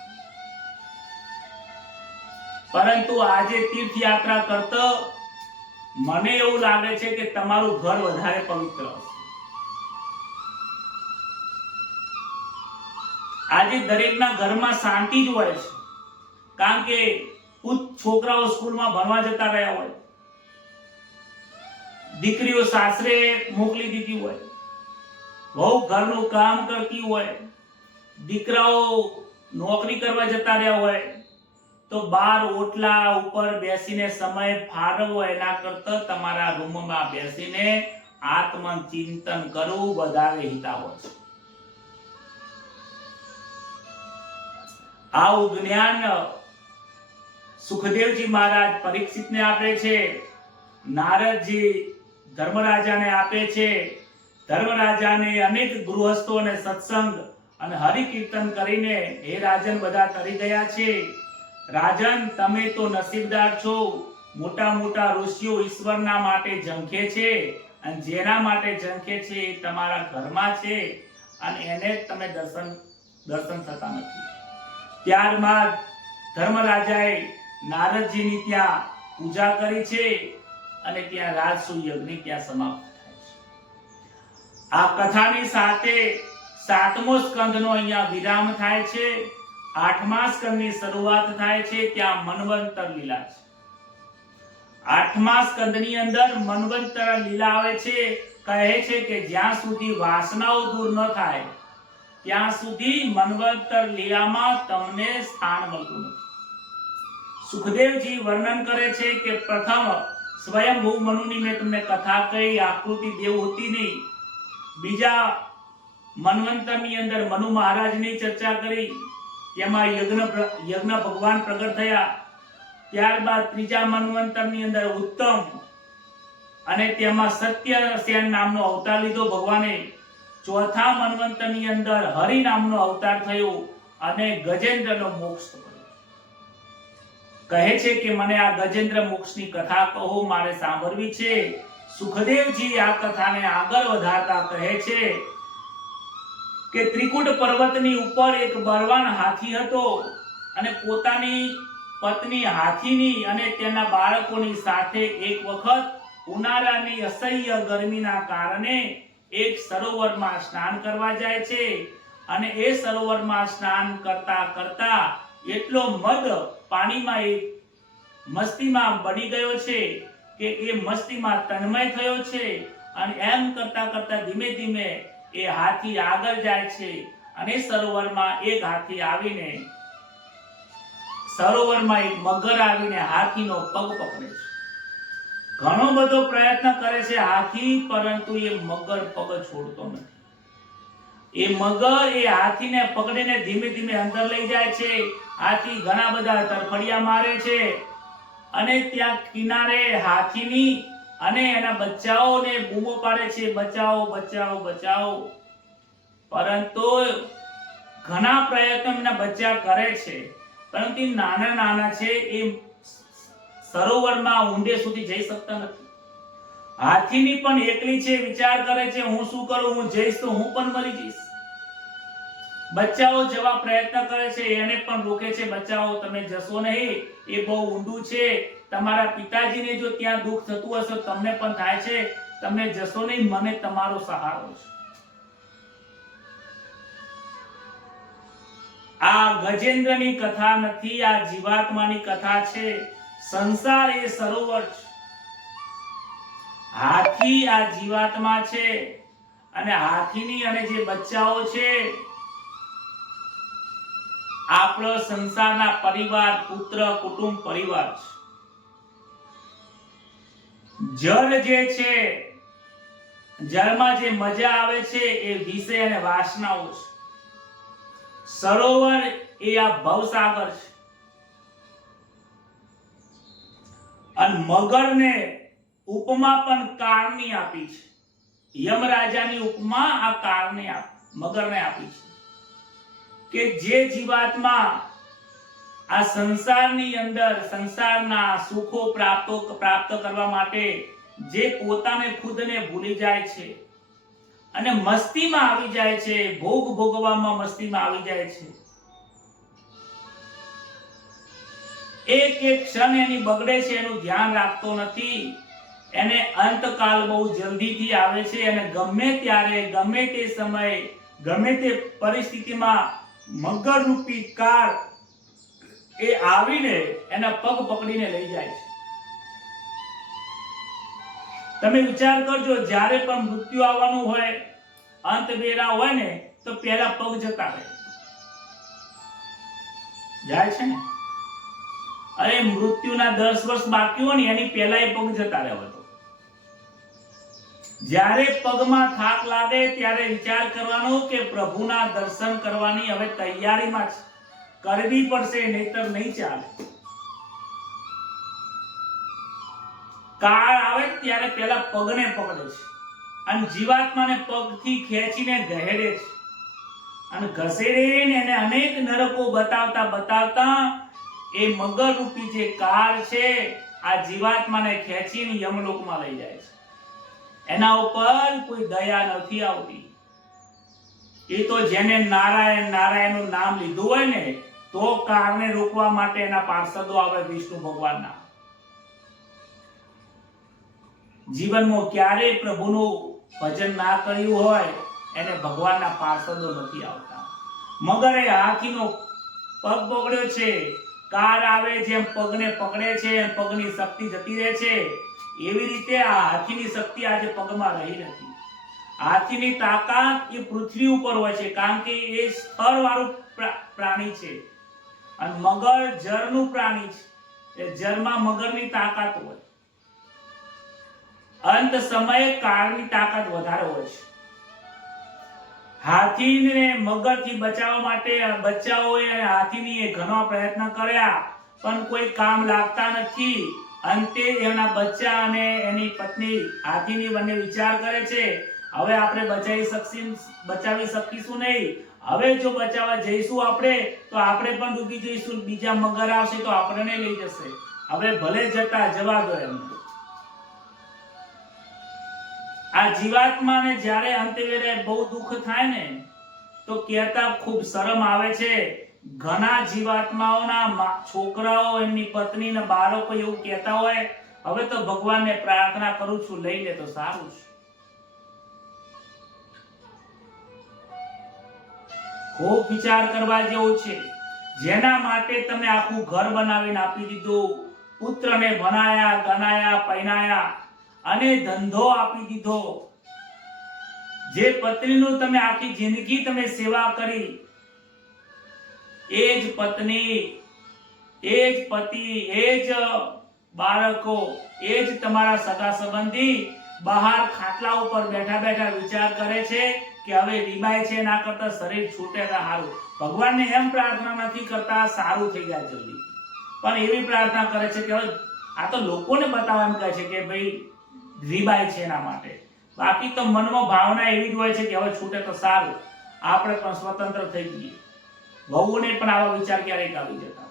પરંતુ આજે તીર્થયાત્રા કરતા મને એવું લાગે છે કે તમારું ઘર વધારે પવિત્ર હશે. આજે દરેકના ઘરમાં શાંતિ જ હોય છે, કારણ કે છોકરાઓ સ્કૂલમાં ભણવા જતા રહ્યા હોય, દીકરીઓ સાસરે મોકલી દીધી હોય, વહુ ઘરનું કામ કરતી હોય, દીકરાઓ નોકરી કરવા જતા રહ્યા હોય, તો બાર ઓટલા ઉપર બેસીને સમય ફાળવવો એના કરતા તમારા રૂમમાં બેસીને આત્મચિંતન કરવું વધારે હિતાવહ છે. આવું જ્ઞાન સુખદેવજી મહારાજ પરીક્ષિતને આપે છે, નારદજી ધર્મરાજાને આપે છે. ધર્મરાજાને અનેક ગૃહસ્થો અને સત્સંગ અને હરિકીર્તન કરીને હે રાજન બધા તરી ગયા છે. રાજન તમે તો નસીબદાર છો. મોટા મોટા ઋષિઓ ઈશ્વરના માટે ઝંખે છે અને જેના માટે ઝંખે છે એ તમારા ઘરમાં છે અને એને જ તમે દર્શન થતા નથી. ત્યારબાદ ધર્મરાજાએ નારદજીની ત્યાં પૂજા કરી છે અને ત્યાં રાજસુ યજ્ઞ ત્યાં સમાપ્ત થાય છે. આ કથાની સાથે 7મો સ્કંધનો અહીંયા વિરામ થાય છે. 8મા સ્કંધની શરૂઆત થાય છે. ત્યાં મન્વંતર લીલા છે. 8મા સ્કંધની અંદર મન્વંતર લીલા આવે છે. કહે છે કે જ્યાં સુધી વાસનાઓ દૂર ન થાય ત્યાં સુધી મન્વંતર લીલામાં તમને સ્થાન મળતું નથી. સુખદેવજી વર્ણન કરે છે કે પ્રથમ સ્વયંભૂ મનુની મેં તમને કથા કહી, આકૃતિ દેવહૂતિની. બીજા મન્વંતરની અંદર મનુ મહારાજની ચર્ચા કરી, તેમાં યજ્ઞ ભગવાન પ્રગટ થયા. ત્યારબાદ ત્રીજા મન્વંતરની અંદર ઉત્તમ અને તેમાં સત્યસેન નામનો અવતાર લીધો ભગવાને. ચોથા મન્વંતરની અંદર હરિ નામનો અવતાર થયો અને ગજેન્દ્રનો મોક્ષ થયો. કહે છે કે મને આ ગજેન્દ્ર મોક્ષની કથા કહો, મારે સાંભળવી છે. સુખદેવજી આ કથાને આગળ વધારતા કહે છે કે ત્રિકૂટ પર્વતની ઉપર એક બળવાન હાથી હતો અને પોતાની પત્ની હાથીની અને તેના બાળકોની સાથે એક વખત ઉનાળાની અસહ્ય ગરમીના કારણે એક સરોવરમાં સ્નાન કરવા જાય છે અને એ સરોવરમાં સ્નાન કરતા કરતા એટલો મદ પાણીમાં એ મસ્તીમાં બની ગયો છે કે એ મસ્તીમાં તન્મય થયો છે, અને એમ કરતા કરતા ધીમે ધીમે એ હાથી આગળ જાય છે, અને સરોવરમાં એક હાથી આવીને સરોવરમાં એક મગર આવીને હાથીનો પગ પકડે છે. ઘણો બધો પ્રયત્ન કરે છે હાથી, પરંતુ એ મગર પગ છોડતો નથી. એ મગર એ હાથીને પકડીને ધીમે ધીમે અંદર લઈ જાય છે. હાથી ઘણા બધા તરફડિયા મારે છે, અને ત્યાં કિનારે હાથીની અને એના બચ્ચાઓને બૂમો પાડે છે, બચાવો બચાવો બચાવો. પરંતુ ઘણા પ્રયત્નો એમના બચ્ચા કરે છે, પરંતુ નાના નાના છે, એ સરોવરમાં ઊંડે સુધી જઈ શકતા નથી. હાથીની પણ એકલી છે, વિચાર કરે છે હું શું કરું, હું જઈશ તો હું પણ મરી જઈશ. બચ્ચાઓ જવા પ્રયત્ન કરે છે, એને પણ રોકે છે, બચ્ચાઓ તમે જશો નહીં, એ બહુ ઊંડું છે, તમારા પિતાજીને જો ત્યાં દુઃખ થતું હશે તમને પણ થાય છે, તમે જશો નહીં, મને તમારો સહારો છે. આ ગજેન્દ્રની કથા નથી, આ જીવાત્માની કથા છે. સંસાર એ સરોવર છે, હાથી આ જીવાત્મા છે, અને હાથીની અને જે બચ્ચાઓ છે આપણો સંસારના પરિવાર, પુત્ર કુટુંબ પરિવાર છે. જળ જે છે, જળમાં જે મજા આવે છે એ વિષય અને વાસનાઓ છે. સરોવર એ આ ભવસાગર છે, અને મગરને ઉપમા પણ કાળની આપી છે. યમરાજાની ઉપમા આ કાળને મગરને આપી છે કે જે જીવાત્મા આ સંસારની અંદર સંસારના સુખો પ્રાપ્ત કરવા માટે જે પોતાને ખુદને ભૂલી જાય છે અને મસ્તીમાં આવી જાય છે, ભોગ ભોગવામાં મસ્તીમાં આવી જાય છે, એક એક ક્ષણ એની બગડે છે, એનું ધ્યાન રાખતો નથી. એને અંતકાલ બહુ જલ્દીથી આવે છે, અને ગમે ત્યારે ગમે તે સમયે ગમે તે પરિસ્થિતિમાં મગર રૂપી કાળ એ આવીને એના પગ પકડીને લઈ જાય છે. તમે વિચાર કરજો, જ્યારે પણ મૃત્યુ આવવાનું હોય, અંત બેરા હોય ને, તો પહેલા પગ જતા રહે જાય છે ને. અરે મૃત્યુના 10 વર્ષ બાકી હોય ને એની પહેલા એ પગ જતા રહેવા તો. જ્યારે પગમાં થાક લાગે ત્યારે વિચાર કરવાનો કે પ્રભુના દર્શન કરવાની હવે તૈયારીમાં છે, કરવી પડશે, નહીતર નહીં ચાલે. કાળ આવે ત્યારે પહેલા પગને પકડે છે, અને જીવાત્માને પગથી ખેંચીને ઘહેડે છે, અને ઘસેડીને એને અનેક નરકો બતાવતા બતાવતા એ મગર રૂપી જે કાળ છે આ જીવાત્માને ખેંચીને યમલોકમાં લઈ જાય છે. એના ઉપર કોઈ દયા નથી આવતી. એ તો જેને નારાયણ નારાયણનું નામ લીધું હોય ને, તો કાળને રોકવા માટે એના પાર્ષદો આવે વિષ્ણુ ભગવાનના. જીવનમાં ક્યારેય પ્રભુનું ભજન ના કર્યું હોય એને ભગવાનના પાર્ષદો નથી આવતા. મગરે હાથીનો પગ પકડ્યો છે, કાર આવે જેમ પગને પકડે છે એમ પગની શક્તિ જતી રહે છે, એવી રીતે આ હાથીની શક્તિ આજે પગમાં રહી નથી. હાથીની તાકાત એ પૃથ્વી ઉપર હોય છે, કારણ કે એ સ્થળ વાળું પ્રાણી છે, અને મગર જળનું પ્રાણી છે, એ જળમાં મગરની તાકાત હોય. અંત સમયે કાળની તાકાત વધારે હોય છે. હાથીને મગરથી બચાવવા માટે બચ્ચાઓએ હાથીની ઘણો પ્રયત્ન કર્યા, પણ કોઈ કામ લાગતા નથી. અંતે એના બચ્ચા અને એની પત્ની હાથીની બંને વિચાર કરે છે, હવે આપણે બચાવી શકીશું નહીં. હવે જો બચાવવા જઈશું આપણે તો આપણે પણ ડૂબી જઈશું, બીજા મગર આવશે તો આપણને લઈ જશે. હવે ભલે જવા દો એમને. આ જીવાત્માને જ્યારે અંતે વેળે બહુ દુઃખ થાય ને, તો કહેતા ખૂબ શરમ આવે છે. ઘણા જીવાત્માઓના છોકરાઓ, એમની પત્ની ને બાળકો એવું કહેતા હોય, હવે તો ભગવાનને પ્રાર્થના કરું છું લઈ લે તો સારું છે. ખૂબ વિચાર કરવા જેવું છે. જેના માટે તમે આખું ઘર બનાવીને આપી દીધું, પુત્રને ભણાયા, ગણાયા, પૈણાયા અને ધંધો આપી દીધો, જે પત્નીનું તમે આખી જિંદગી તમે સેવા કરી, એ જ પત્ની, એ જ પતિ, એ જ બાળકો, એ જ તમારા સગા સંબંધી બહાર ખાટલા ઉપર બેઠા બેઠા વિચાર કરે છે કે હવે રીબાય છે, ના કરતા શરીર છૂટે તો સારું. ભગવાનને એમ પ્રાર્થના નથી કરતા સારું થઈ જાય જલ્દી, પણ એવી પ્રાર્થના કરે છે કે હવે આ તો લોકોને બતાવવા એમ કહે છે કે ભાઈ રીબાય છે એના માટે. બાકી તો મનમાં ભાવના એવી જ હોય છે કે હવે છૂટે તો સારું, આપણે પણ સ્વતંત્ર થઈ જઈએ. વહુને પણ આવા વિચાર ક્યારેક આવી જતા.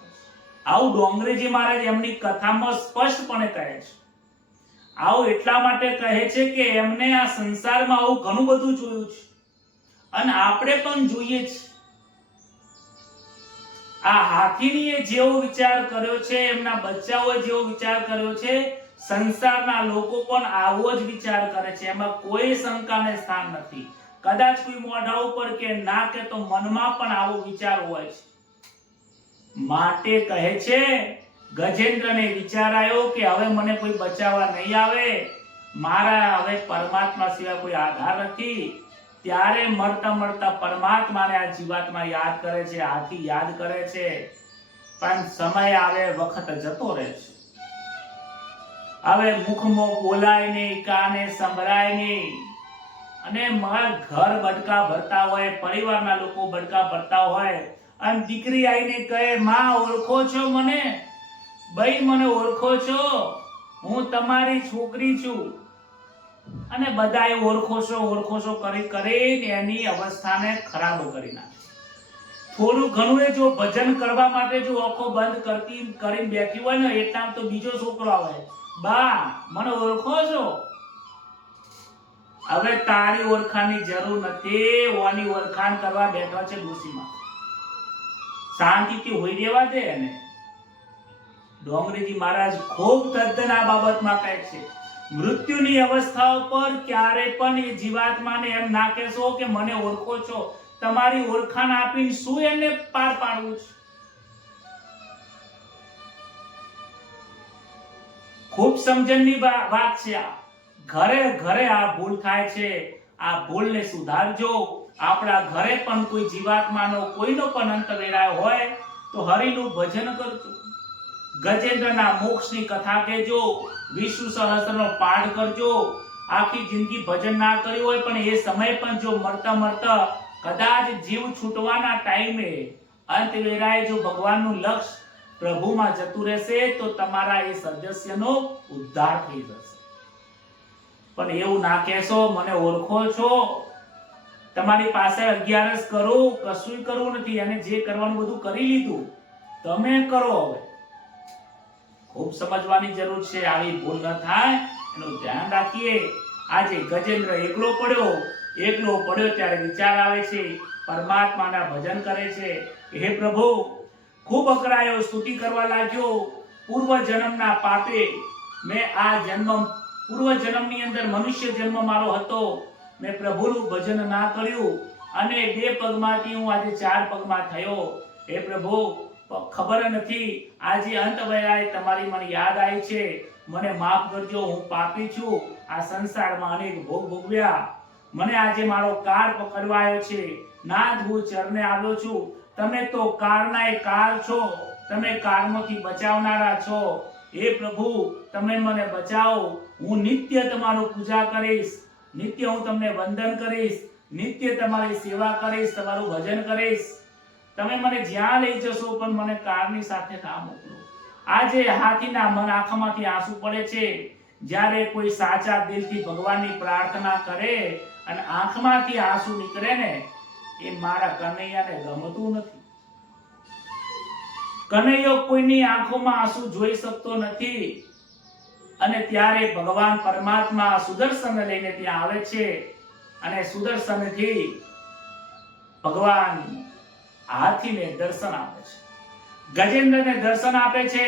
આવું ડોંગરેજી મહારાજ એમની કથામાં સ્પષ્ટપણે કહે છે. આવું એટલા માટે કહે છે કે એમને આ સંસારમાં આવું ઘણું બધું જોયું છે અને આપણે પણ જોઈએ છે. આ હાથીનીએ જેવો વિચાર કર્યો છે, એમના બચ્ચાઓએ જેવો વિચાર કર્યો છે, સંસારના લોકો પણ આવો જ વિચાર કરે છે. એમાં કોઈ શંકાને સ્થાન નથી. કદાચ કોઈ મોઢા ઉપર કે ના કે તો મનમાં પણ આવો વિચાર હોય છે. માટે કહે છે ગજેન્દ્રને વિચાર આવ્યો કે હવે મને કોઈ બચાવવા નહીં આવે, મારા હવે પરમાત્મા સિવાય કોઈ આધાર નથી. ત્યારે મળતા મળતા પરમાત્માને આ જીવાત્મા યાદ કરે છે, હાથી યાદ કરે છે, પણ સમય આવે વખત જતો રહે છે. હવે મુખમાં બોલાય નહીં, કાને સંભળાય નહીં, અને મારા ઘર બડકા ભરતા હોય, પરિવારના લોકો બડકા ભરતા હોય, અને દીકરી આવીને કહે માં ઓળખો છો મને, ભાઈ મને ઓળખો છો, હું તમારી છોકરી છું, અને બધાએ ઓળખો છો કરી કરીને એની અવસ્થાને ખરાબ કરી નાખે. થોડું ઘણું એ જો ભજન કરવા માટે જો આંખો બંધ કરતી કરીને બેઠી હોય ને, એટલા તો બીજો છોકરો આવે, બા મને ઓળખો છો? હવે તારી ઓળખાણની જરૂર નથી, ઓની ઓળખાણ કરવા બેઠો છે ડોશીમાં. શાંતિથી હોઈ દેવા દે. એને ડોંગરેજી મહારાજ ખૂબ તદ્દન આ બાબતમાં કહે છે, મૃત્યુની અવસ્થા ઉપર ક્યારે પણ એ જીવાત્માને એમ ના કહેશો કે મને ઓળખો છો. તમારી ઓળખાણ આપીને શું એને પાર પાડવું છે? ખૂબ સમજણની વાત છે આ. ઘરે ઘરે આ ભૂલ થાય છે. આ ભૂલને સુધારજો. આપણા ઘરે પણ કોઈ જીવાત્માનો કોઈનો પણ અંત વેરાયો હોય તો હરિનું ભજન કરજો, ગજેન્દ્રના મોક્ષની કથા કહેજો, વિષ્ણુ સહસ્ત્રનો પાઠ કરજો. આખી જિંદગી ભજન ના કર્યું હોય પણ એ સમય પણ જો મળતા મળતા કદાચ જીવ છૂટવાના ટાઈમે અંત વેરાય જો ભગવાનનું લક્ષ પ્રભુમાં જતું રહેશે તો તમારા એ સદસ્યનો ઉદ્ધાર થઈ જશે. પણ એવું ના કહેશો મને ઓળખો છો, તમારી પાસે 11 કરું, કશું કરવું નથી, અને જે કરવાનું બધું કરી લીધું, તમે કરો. હવે ખૂબ સમજવાની જરૂર છે. આવી ભૂલ ન થાય એનું ધ્યાન રાખીએ. આજે ગજેન્દ્ર એકલો પડ્યો ત્યારે વિચાર આવે છે, પરમાત્માના ભજન કરે છે. હે પ્રભુ, ખૂબ અકળાયો, સ્તુતિ કરવા લાગ્યો. પૂર્વ જન્મના પાપે મેં આ પૂર્વ જન્મની અંદર મનુષ્ય જન્મ મારો હતો, મેં પ્રભુનું ભજન ના કર્યું અને 2 પગમાંથી હું આજે 4 પગમાં થયો. હે પ્રભુ, ખબર નથી આજે અંત વેળાએ તમારી મને યાદ આવી છે, મને માફ કરજો, હું પાપી છું. આ સંસારમાં અનેક ભોગ ભોગવ્યા, મને આજે મારો કાર પકડવાયો છે. નાથ, હું ચરણે આવ્યો છું. તમે તો કારનાય કાર છો, તમે કારમાંથી બચાવનારા છો. હે પ્રભુ, તમે મને બચાવો. હું નિત્ય તમારું પૂજા કરીશ, નિત્ય હું તમને વંદન કરીશ, નિત્ય તમારી સેવા કરીશ, તમારું ભજન કરીશ. તમે મને જ્યાં લઈ જશો પણ મને કારની સાથે ના મોકલો. આજે હાથીના મન આંખમાંથી આંસુ પડે છે. જ્યારે કોઈ સાચા દિલથી ભગવાનની પ્રાર્થના કરે અને આંખમાંથી આંસુ નીકળે ને, એ મારા કનૈયાને ગમતું નથી. કનૈયો કોઈની આંખોમાં આંસુ જોઈ શકતો નથી. અને ત્યારે ભગવાન પરમાત્મા સુદર્શન લઈને ત્યાં આવે છે અને સુદર્શનથી ભગવાન હાથીને દર્શન આપે છે, ગજેન્દ્રને દર્શન આપે છે.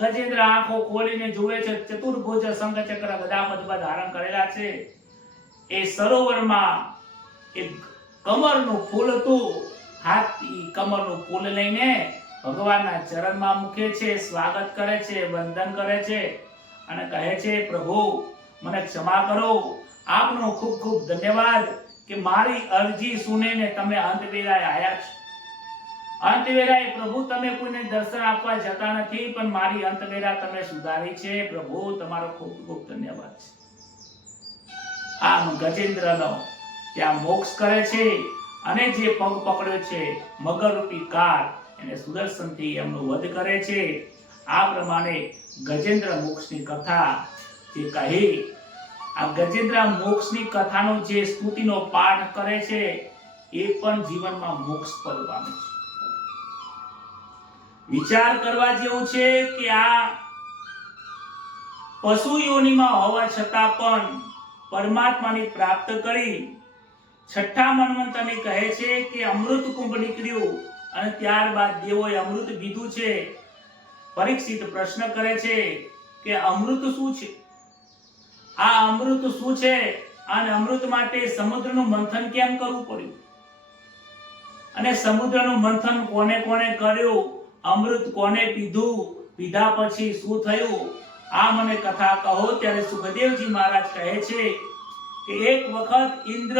ગજેન્દ્ર આંખો ખોલીને જુએ છે, ચતુર્ભુજ શંખ ચક્ર ગદા પદ્મ ધારણ કરેલા છે. એ સરોવરમાં એક કમળનું ફૂલ હતું હાથ કમળનું ફૂલ લઈને ભગવાનના ચરણમાં મૂકે છે, સ્વાગત કરે છે, વંદન કરે છે અને કહે છે, પ્રભુ મને ક્ષમા કરો, આપનો ખૂબ ખૂબ ધન્યવાદ કે મારી અરજી સુનીને તમે અંતવેળાએ આવ્યા છો. અંતવેળાએ પ્રભુ તમે કોઈને દર્શન આપવા જતા નથી, પણ મારી અંતવેળા તમે સુધારી છે. પ્રભુ તમારો ખૂબ ખૂબ ધન્યવાદ છે. આમ ગજેન્દ્રનો ત્યાં મોક્ષ કરે છે અને જે પગ પકડ્યો છે મગરરૂપી કાળ એને સુદર્શનથી એમનો વધ કરે છે. આ પ્રમાણે ગજેન્દ્ર મોક્ષની કથા જે કહી, આ ગજેન્દ્ર મોક્ષની કથાનો જે સ્તુતિનો પાઠ કરે છે એ પણ જીવનમાં મોક્ષ પદ પામે છે. વિચાર કરવા જેવું છે કે આ પશુ યોનિમાં હોવા છતાં પણ પરમાત્માની પ્રાપ્ત કરી છઠ્ઠા મન્વંતરની કહે છે કે અમૃત કુંભ નીકળ્યું અને ત્યારબાદ દેવોએ અમૃત પીધું છે. પરીક્ષિત પ્રશ્ન કરે છે કે અમૃત શું છે? આ અમૃત શું છે અને અમૃત માટે સમુદ્રનું મંથન કેમ કરવું પડ્યું અને સમુદ્રનું મંથન કોને કોને કર્યું, અમૃત કોને પીધું, પીધા પછી શું થયું, આ મને કથા કહો. ત્યારે સુખદેવજી મહારાજ કહે છે કે એક વખત ઇન્દ્ર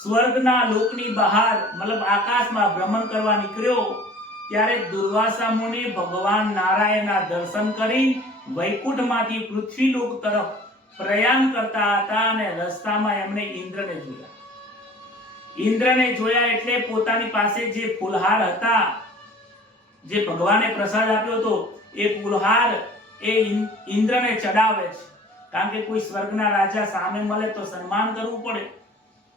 સ્વર્ગના લોકની બહાર મતલબ આકાશમાં ભ્રમણ કરવા નીકળ્યો, ત્યારે દુર્વાસા મુનિ ભગવાન નારાયણના દર્શન કરી વૈકુંઠમાંથી પૃથ્વીલોક તરફ પ્રયાણ કરતા હતા અને રસ્તામાં એમણે ઇન્દ્રને જોયા. ઇન્દ્રને જોયા એટલે પોતાની પાસે જે ફૂલહાર હતા, જે ભગવાને પ્રસાદ આપ્યો હતો, એ ફૂલહાર એ ઇન્દ્રને ચડાવે છે. કારણ કે કોઈ સ્વર્ગના રાજા સામે મળે તો સન્માન કરવું પડે,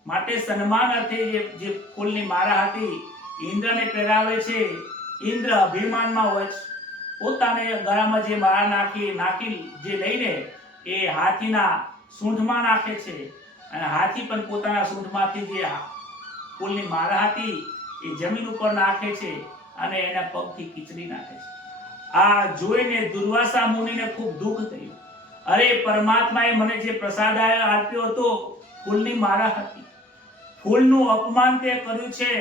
માટે સન્માન અર્થે જે ફૂલની માળા હતી ઇન્દ્રને પહેરાવે છે. ઇન્દ્ર અભિમાનમાં હોય છે, પોતાને ગળામાં જે માળા નાખી જે લઈને એ હાથીના સૂંઢમાં નાખે છે અને હાથી પણ પોતાના સૂંઢમાંથી જે ફૂલની માળા હતી એ જમીન ઉપર નાખે છે અને એના પગથી ખીચડી નાખે છે. આ જોઈને દુર્વાસા મુનિને ખૂબ દુઃખ થયું. અરે પરમાત્માએ મને જે પ્રસાદ આપ્યો હતો ફૂલની માળા હતી, ફૂલનું અપમાન તે કર્યું છે.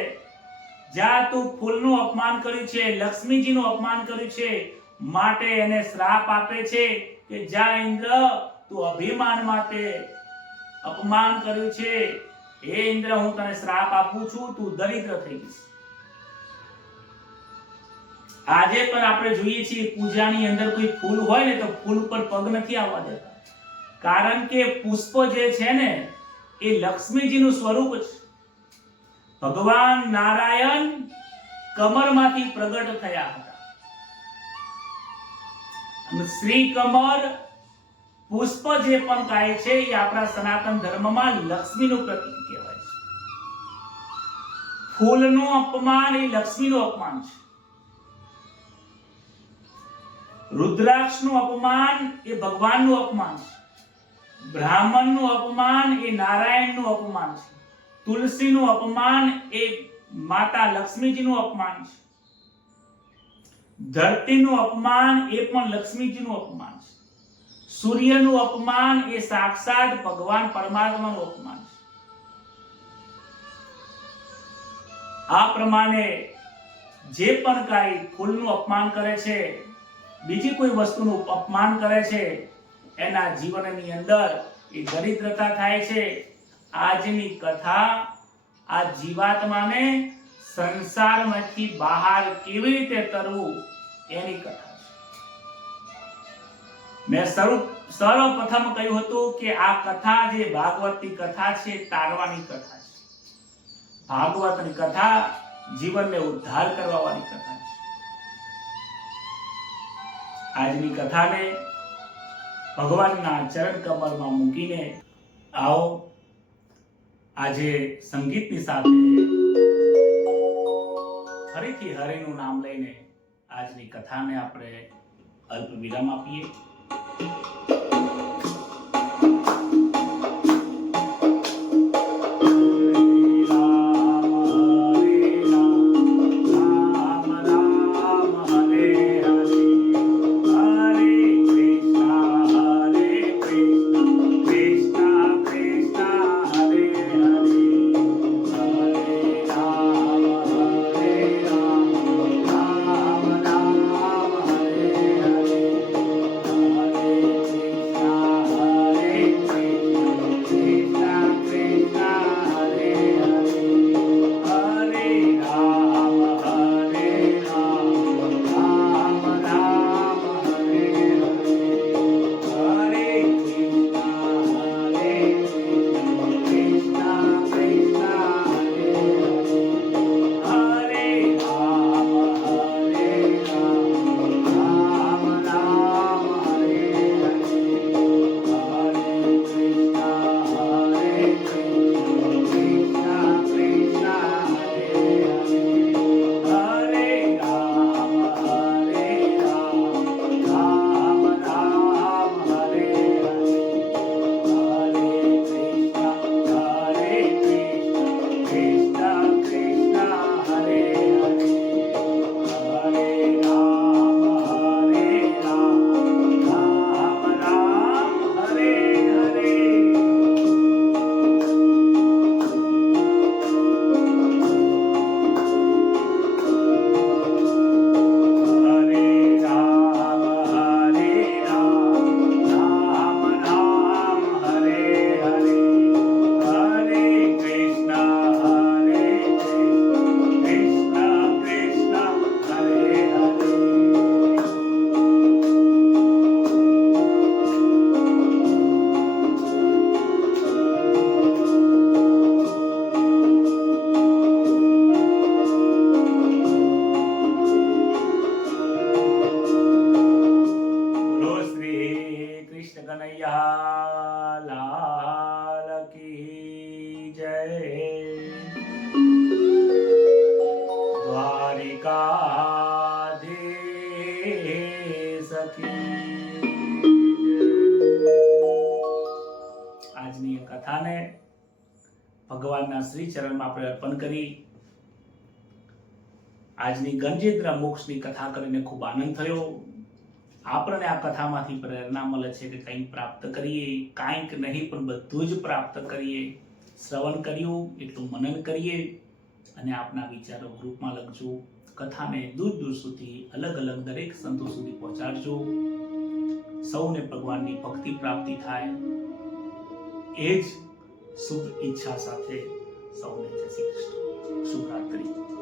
જા તું ફૂલનું અપમાન કર્યું છે, લક્ષ્મીજીનું અપમાન કર્યું છે, માટે એને શ્રાપ આપે છે કે જા ઇન્દ્ર, તું અભિમાન માટે અપમાન કર્યું છે. હે ઇન્દ્ર, હું તને શ્રાપ આપું છું, તું દરિદ્ર થઈ જઈશ. આજે પણ આપણે જોઈએ છીએ પૂજાની અંદર કોઈ ફૂલ હોય ને તો ફૂલ ઉપર પગ નથી આવવા દેતા, કારણ કે પુષ્પ જે છે ને એ લક્ષ્મીજીનું સ્વરૂપ છે. ભગવાન નારાયણ કમળમાંથી પ્રગટ થયા હતા. શ્રી કમળ પુષ્પ જે પણ કહે છે એ આપણા સનાતન ધર્મમાં લક્ષ્મીનું પ્રતીક કહેવાય છે. ફૂલનું અપમાન એ લક્ષ્મીનું અપમાન છે. રુદ્રાક્ષનું અપમાન એ ભગવાનનું અપમાન છે. બ્રાહ્મણનું અપમાન એ નારાયણનું અપમાન છે. તુલસીનું અપમાન એ માતા લક્ષ્મીજીનું અપમાન છે. ધરતીનું અપમાન એ પણ લક્ષ્મીજીનું અપમાન છે. સૂર્યનું અપમાન એ સાક્ષાત ભગવાન પરમાત્માનું અપમાન છે. આ પ્રમાણે જે પણ કાંઈ ફૂલનું અપમાન કરે છે, બીજી કોઈ વસ્તુનું અપમાન કરે છે, એના જીવનની અંદર એ દરિદ્રતા થાય છે. આજની કથા આ જીવાત્માને સંસારમાંથી બહાર કેવી રીતે તરવું એની કથા છે. મેં સર્વપ્રથમ કહ્યું હતું કે આ કથા જે ભાગવતની કથા છે તારવાની કથા છે. ભાગવતની કથા જીવનને ઉદ્ધાર કરવાની કથા છે. આજની કથાને ભગવાનના ચરણ કમળમાં મૂકીને આવો આજે સંગીતની સાથે ફરીથી હરિનું નામ લઈને આજની કથાને આપણે અલ્પ વિરામ આપીએ. આજની કથાને ભગવાનના શ્રી ચરણમાં આપણે અર્પણ કરી. આજની ગંજેન્દ્ર મોક્ષની કથા કરીને ખૂબ આનંદ થયો. આપણને આ કથામાંથી પ્રેરણા મળે છે કે કંઈક પ્રાપ્ત કરીએ, કાંઈક નહીં પણ બધું જ પ્રાપ્ત કરીએ. શ્રવણ કર્યું એટલું મનન કરીએ અને આપના વિચારો ગ્રુપમાં લખજો. કથાને દૂર દૂર સુધી અલગ અલગ દરેક સંતો સુધી પહોંચાડજો. સૌને ભગવાનની ભક્તિ પ્રાપ્તિ થાય એ જ શુભ ઈચ્છા સાથે સૌને જય શ્રી કૃષ્ણ. શુભરાત્રી.